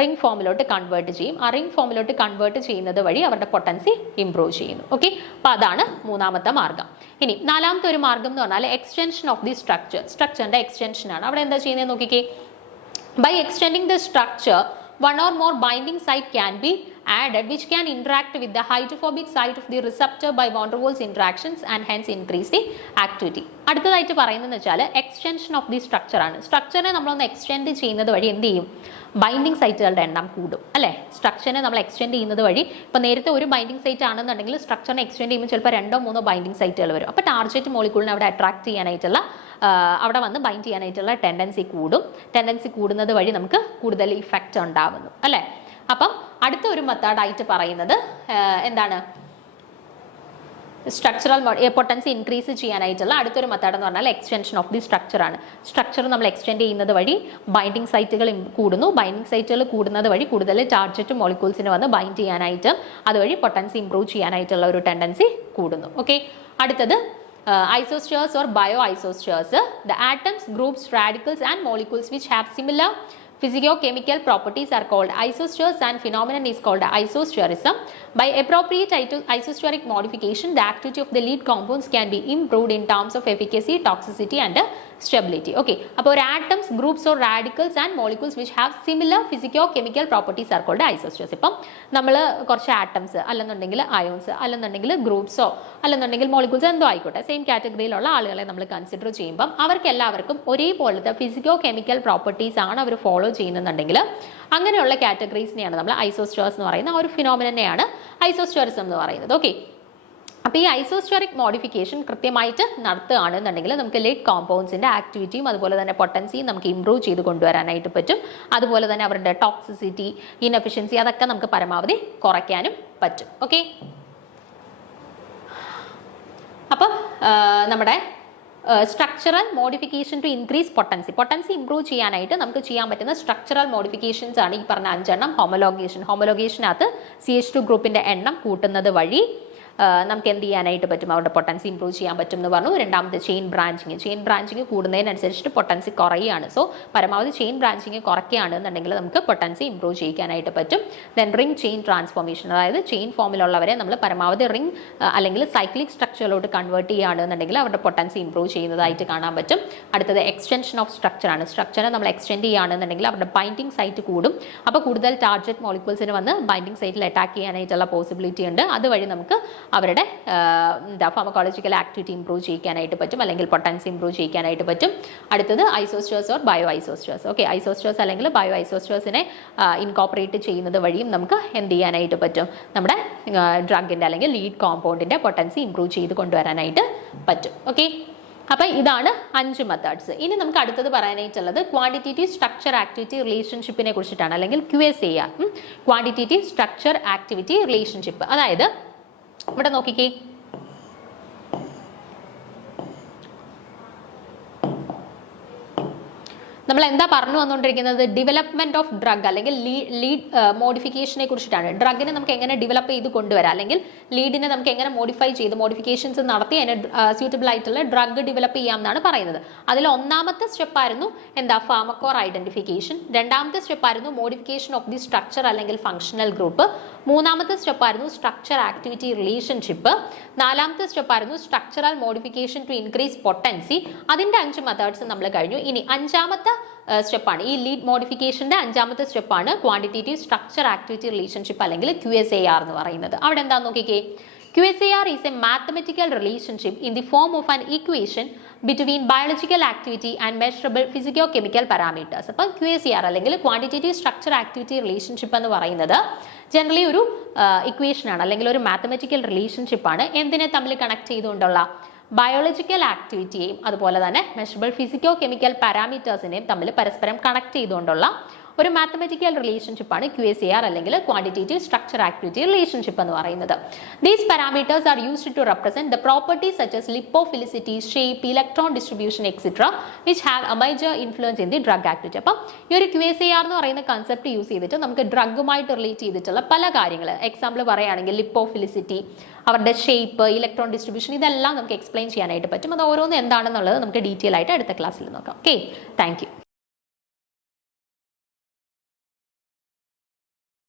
റിംഗ് ഫോമിലോട്ട് കൺവേർട്ട് ചെയ്യും. ആ റിംഗ് ഫോമിലോട്ട് കൺവേർട്ട് ചെയ്യുന്നത് വഴി അവരുടെ പൊട്ടൻസി ഇംപ്രൂവ് ചെയ്യുന്നു. ഓക്കെ, അപ്പോൾ അതാണ് മൂന്നാമത്തെ മാർഗം. ഇനി നാലാമത്തെ ഒരു മാർഗം എന്ന് പറഞ്ഞാൽ എക്സ്റ്റൻഷൻ ഓഫ് ദി സ്ട്രക്ചർ. സ്ട്രക്ചറിന്റെ എക്സ്റ്റൻഷൻ ആണ്. അവിടെ എന്താ ചെയ്യുന്നത് നോക്കിക്കേ. By extending the structure one or more binding site can be added which can interact with the hydrophobic site of the receptor by van der Waals interactions and hence increase the activity. അടുത്തതായിട്ട് പറയുന്നത് വെച്ചാൽ extension of the structure ആണ്. സ്ട്രക്ചറിനെ നമ്മളൊന്ന് extend ചെയ്യുന്നത് വഴി എന്ത് ചെയ്യും? Binding സൈറ്റുകളുടെ എണ്ണം കൂടും അല്ലേ? സ്ട്രക്ചറിനെ നമ്മൾ എക്സ്റ്റെൻഡ് ചെയ്യുന്നത് വഴി ഇപ്പോൾ നേരത്തെ ഒരു ബൈൻഡിങ് സൈറ്റ് ആണെന്നുണ്ടെങ്കിൽ സ്ട്രക്ചറിനെ എക്സ്റ്റെൻഡ് ചെയ്യുമ്പോൾ ചിലപ്പോൾ 2 or 3 ബൈൻഡിങ് സൈറ്റുകൾ വരും. അപ്പോൾ ടാർഗറ്റ് മോളിക്യൂളിനെ അവിടെ അട്രാക്ട് ചെയ്യാനായിട്ടുള്ള അവിടെ വന്ന് ബൈൻഡ് ചെയ്യാനായിട്ടുള്ള ടെൻഡൻസി കൂടും. ടെൻഡൻസി കൂടുന്നത് വഴി നമുക്ക് കൂടുതൽ ഇഫക്റ്റ് ഉണ്ടാവുന്നു അല്ലേ? അപ്പം അടുത്ത ഒരു മെത്തേഡായിട്ട് പറയുന്നത് എന്താണ്? സ്ട്രക്ചറൽ പൊട്ടൻസി ഇൻക്രീസ് ചെയ്യാനായിട്ടുള്ള അടുത്തൊരു മെത്തേഡ് എന്ന് പറഞ്ഞാൽ എക്സ്റ്റൻഷൻ ഓഫ് ദി സ്ട്രക്ചർ ആണ്. സ്ട്രക്ചർ നമ്മൾ എക്സ്റ്റെൻഡ് ചെയ്യുന്നത് വഴി ബൈൻഡിങ് സൈറ്റുകൾ കൂടുന്നു. ബൈൻഡിങ് സൈറ്റുകൾ കൂടുന്നത് വഴി കൂടുതൽ ടാർഗറ്റ് മോളിക്യൂൾസിന് വന്ന് ബൈൻഡ് ചെയ്യാനായിട്ട് അതുവഴി പൊട്ടൻസി ഇംപ്രൂവ് ചെയ്യാനായിട്ടുള്ള ഒരു ടെൻഡൻസി കൂടുന്നു. ഓക്കെ, അടുത്തത് isosters or bioisosters. The atoms, groups, radicals and molecules which have similar physicochemical properties are called isosters and phenomenon is called isosterism. By appropriate isosteric modification, the activity of the lead compounds can be improved in terms of efficacy, toxicity and stability. Okay, അപ്പോൾ atoms, groups or radicals and molecules which have similar physicochemical properties are called isosters. ഇപ്പം നമ്മൾ കുറച്ച് atoms അല്ലെന്നുണ്ടെങ്കിൽ ions അല്ലെന്നുണ്ടെങ്കിൽ ഗ്രൂപ്പ്സോ അല്ലെന്നുണ്ടെങ്കിൽ molecules എന്തോ ആയിക്കോട്ടെ same കാറ്റഗറിയിലുള്ള ആളുകളെ നമ്മൾ കൺസിഡർ ചെയ്യുമ്പം അവർക്ക് എല്ലാവർക്കും ഒരേപോലത്തെ ഫിസിക്കോ കെമിക്കൽ പ്രോപ്പർട്ടീസ് ആണ് അവർ ഫോളോ ചെയ്യുന്നുണ്ടെങ്കിൽ അങ്ങനെയുള്ള കാറ്റഗറീസിനെയാണ് നമ്മൾ ഐസോസ്റ്റേഴ്സ് എന്ന് പറയുന്ന ഒരു ഫിനോമിനനെയാണ് ഐസോസ്റ്റേറിസം എന്ന് പറയുന്നത്. ഓക്കെ, അപ്പോൾ ഈ ഐസോസ്റ്ററിക് മോഡിഫിക്കേഷൻ കൃത്യമായിട്ട് നടത്തുകയാണെന്നുണ്ടെങ്കിൽ നമുക്ക് ലിഡ് കോമ്പൗണ്ട്സിൻ്റെ ആക്ടിവിറ്റിയും അതുപോലെ തന്നെ പൊട്ടൻസിയും നമുക്ക് ഇംപ്രൂവ് ചെയ്ത് കൊണ്ടുവരാനായിട്ട് പറ്റും. അതുപോലെ തന്നെ അവരുടെ ടോക്സിസിറ്റി, ഇൻഎഫിഷ്യൻസി അതൊക്കെ നമുക്ക് പരമാവധി കുറയ്ക്കാനും പറ്റും. ഓക്കെ, അപ്പം നമ്മുടെ structural modification to increase potency improve ചെയ്യാനായിട്ട് നമുക്ക് ചെയ്യാൻ പറ്റുന്ന സ്ട്രക്ചറൽ മോഡിഫിക്കേഷൻസ് ആണ് ഈ പറഞ്ഞ 5 എണ്ണം. ഹോമലോഗേഷനകത്ത് CH2 ഗ്രൂപ്പിൻ്റെ എണ്ണം കൂട്ടുന്നത് വഴി നമുക്ക് എന്ത് ചെയ്യാനായിട്ട് പറ്റും? അവരുടെ പൊട്ടൻസി ഇംപ്രൂവ് ചെയ്യാൻ പറ്റും എന്ന് പറഞ്ഞു. രണ്ടാമത്തെ ചെയിൻ ബ്രാഞ്ചിങ് കൂടുന്നതിനനുസരിച്ചിട്ട് പൊട്ടൻസി കുറയുകയാണ്. സോ പരമാവധി ചെയിൻ ബ്രാഞ്ചിങ് കുറയ്ക്കുകയാണെന്നുണ്ടെങ്കിൽ നമുക്ക് പൊട്ടൻസി ഇംപ്രൂവ് ചെയ്യാനായിട്ട് പറ്റും. ദെൻ റിംഗ് ചെയിൻ ട്രാൻസ്ഫോർമേഷൻ, അതായത് ചെയിൻ ഫോമിലുള്ളവരെ നമ്മൾ പരമാവധി റിംഗ് അല്ലെങ്കിൽ സൈക്ലിക് സ്ട്രക്ചറിലോട്ട് കൺവേർട്ട് ചെയ്യുകയാണെന്നുണ്ടെങ്കിൽ അവരുടെ പൊട്ടൻസി ഇംപ്രൂവ് ചെയ്യുന്നതായിട്ട് കാണാൻ പറ്റും. അടുത്തത് എക്സ്റ്റൻഷൻ ഓഫ് സ്ട്രക്ചറാണ്. സ്ട്രക്ചറെ നമ്മൾ എക്സ്റ്റെൻഡ് ചെയ്യുകയാണെന്നുണ്ടെങ്കിൽ അവരുടെ ബൈൻഡിങ് സൈറ്റ് കൂടും. അപ്പോൾ കൂടുതൽ ടാർഗറ്റ് മോളിക്യൂൾസിന് വന്ന് ബൈൻഡിങ് സൈറ്റിൽ അറ്റാക്ക് ചെയ്യാനായിട്ടുള്ള പോസിബിലിറ്റി ഉണ്ട്. അതുവഴി നമുക്ക് അവരുടെ ഫാർമക്കോളജിക്കൽ ആക്ടിവിറ്റി ഇംപ്രൂവ് ചെയ്യാനായിട്ട് പറ്റും, അല്ലെങ്കിൽ പൊട്ടൻസി ഇംപ്രൂവ് ചെയ്യാനായിട്ട് പറ്റും. അടുത്തത് ഐസോസ്റ്റേഴ്സ് ഓർ ബയോ ഐസോസ്റ്റേഴ്സ്. ഓക്കെ, ഐസോസ്റ്റേഴ്സ് അല്ലെങ്കിൽ ബയോ ഐസോസ്റ്റേഴ്സിനെ ഇൻകോപ്പറേറ്റ് ചെയ്യുന്നത് വഴിയും നമുക്ക് എന്ത് ചെയ്യാനായിട്ട് പറ്റും? നമ്മുടെ ഡ്രഗിൻ്റെ അല്ലെങ്കിൽ ലീഡ് കോമ്പൗണ്ടിൻ്റെ പൊട്ടൻസി ഇംപ്രൂവ് ചെയ്ത് കൊണ്ടുവരാനായിട്ട് പറ്റും. ഓക്കെ, അപ്പോൾ ഇതാണ് 5 മെത്തേഡ്സ്. ഇനി നമുക്ക് അടുത്തത് പറയാനായിട്ടുള്ളത് ക്വാണ്ടിറ്റേറ്റീവ് സ്ട്രക്ചർ ആക്ടിവിറ്റി റിലേഷൻഷിപ്പിനെ കുറിച്ചിട്ടാണ്, അല്ലെങ്കിൽ QSAR, quantitative structure activity relationship. അതായത് ഇവിടെ നോക്കിക്കേ, നമ്മൾ എന്താ പറഞ്ഞു വന്നുകൊണ്ടിരിക്കുന്നത്? ഡെവലപ്മെന്റ് ഓഫ് ഡ്രഗ് അല്ലെങ്കിൽ ലീഡ് മോഡിഫിക്കേഷനെ കുറിച്ചിട്ടാണ്. ഡ്രഗിനെ നമുക്ക് എങ്ങനെ ഡെവലപ്പ് ചെയ്ത് കൊണ്ടുവരാം, അല്ലെങ്കിൽ ലീഡിനെ നമുക്ക് എങ്ങനെ മോഡിഫൈ ചെയ്ത് മോഡിഫിക്കേഷൻസ് നടത്തി അതിനെ സ്യൂട്ടബിൾ ആയിട്ടുള്ള ഡ്രഗ് ഡെവലപ്പ് ചെയ്യാം എന്നാണ് പറയുന്നത്. അതിൽ ഒന്നാമത്തെ സ്റ്റെപ്പായിരുന്നു എന്താ? Pharmacophore identification. രണ്ടാമത്തെ സ്റ്റെപ്പായിരുന്നു മോഡിഫിക്കേഷൻ ഓഫ് ദി സ്ട്രക്ചർ അല്ലെങ്കിൽ ഫങ്ഷണൽ ഗ്രൂപ്പ്. മൂന്നാമത്തെ സ്റ്റെപ്പായിരുന്നു സ്ട്രക്ചർ ആക്ടിവിറ്റി റിലേഷൻഷിപ്പ്. നാലാമത്തെ സ്റ്റെപ്പായിരുന്നു structural modification to increase potency. അതിൻ്റെ 5 മെത്തേഡ്സ് നമ്മൾ കഴിഞ്ഞു. ഇനി 5ാമത്തെ സ്റ്റെപ്പാണ് ഈ ലീഡ് മോഡിഫിക്കേഷൻ്റെ 5ാമത്തെ സ്റ്റെപ്പാണ് ക്വാണ്ടിറ്റേറ്റീവ് സ്ട്രക്ചർ ആക്ടിവിറ്റി റിലേഷൻഷിപ്പ് അല്ലെങ്കിൽ QSAR എന്ന് പറയുന്നത്. അവിടെ എന്താ നോക്കിക്കേ, QSAR is a mathematical relationship in the form of an equation between biological activity and measurable physicochemical parameters. അപ്പം QSAR അല്ലെങ്കിൽ ക്വാണ്ടിറ്റേറ്റീവ് സ്ട്രക്ചർ ആക്ടിവിറ്റി റിലേഷൻഷിപ്പ് എന്ന് പറയുന്നത് ജനറലി ഒരു ഇക്വേഷനാണ് അല്ലെങ്കിൽ ഒരു മാത്തമെറ്റിക്കൽ റിലേഷൻഷിപ്പാണ്. എന്തിനെ തമ്മിൽ കണക്ട് ചെയ്തുകൊണ്ടുള്ള? ബയോളജിക്കൽ ആക്ടിവിറ്റിയെയും അതുപോലെ തന്നെ മെഷറബിൾ ഫിസിക്കോ കെമിക്കൽ പാരാമീറ്റേഴ്സിനെയും തമ്മിൽ പരസ്പരം കണക്ട് ചെയ്തുകൊണ്ടുള്ള ഒരു മാത്തമെറ്റിക്കൽ റിലേഷൻഷിപ്പാണ് QSAR അല്ലെങ്കിൽ ക്വാണ്ടിറ്റേറ്റീവ് സ്ട്രക്ചർ ആക്ടിവിറ്റി റിലേഷൻഷിപ്പ് എന്ന് പറയുന്നത്. These parameters are used to represent the properties such as lipophilicity, shape, electron distribution etcetera which have a major influence in the drug activity. അപ്പം ഈ ഒരു QSAR എന്ന് പറയുന്ന concept use ചെയ്തിട്ട് നമുക്ക് ഡ്രഗുമായിട്ട് relate ചെയ്തിട്ടുള്ള പല കാര്യങ്ങൾ, എക്സാമ്പിൾ പറയുകയാണെങ്കിൽ ലിപ്പോഫിലിസിറ്റി, അവരുടെ ഷേപ്പ്, ഇലക്ട്രോൺ ഡിസ്ട്രിബ്യൂഷൻ, ഇതെല്ലാം നമുക്ക് എക്സ്പ്ലെയിൻ ചെയ്യാനായിട്ട് പറ്റും. അത് ഓരോന്ന് എന്താണെന്നുള്ളത് നമുക്ക് ഡീറ്റെയിൽ ആയിട്ട് അടുത്ത ക്ലാസ്സിൽ നോക്കാം. Okay, thank you.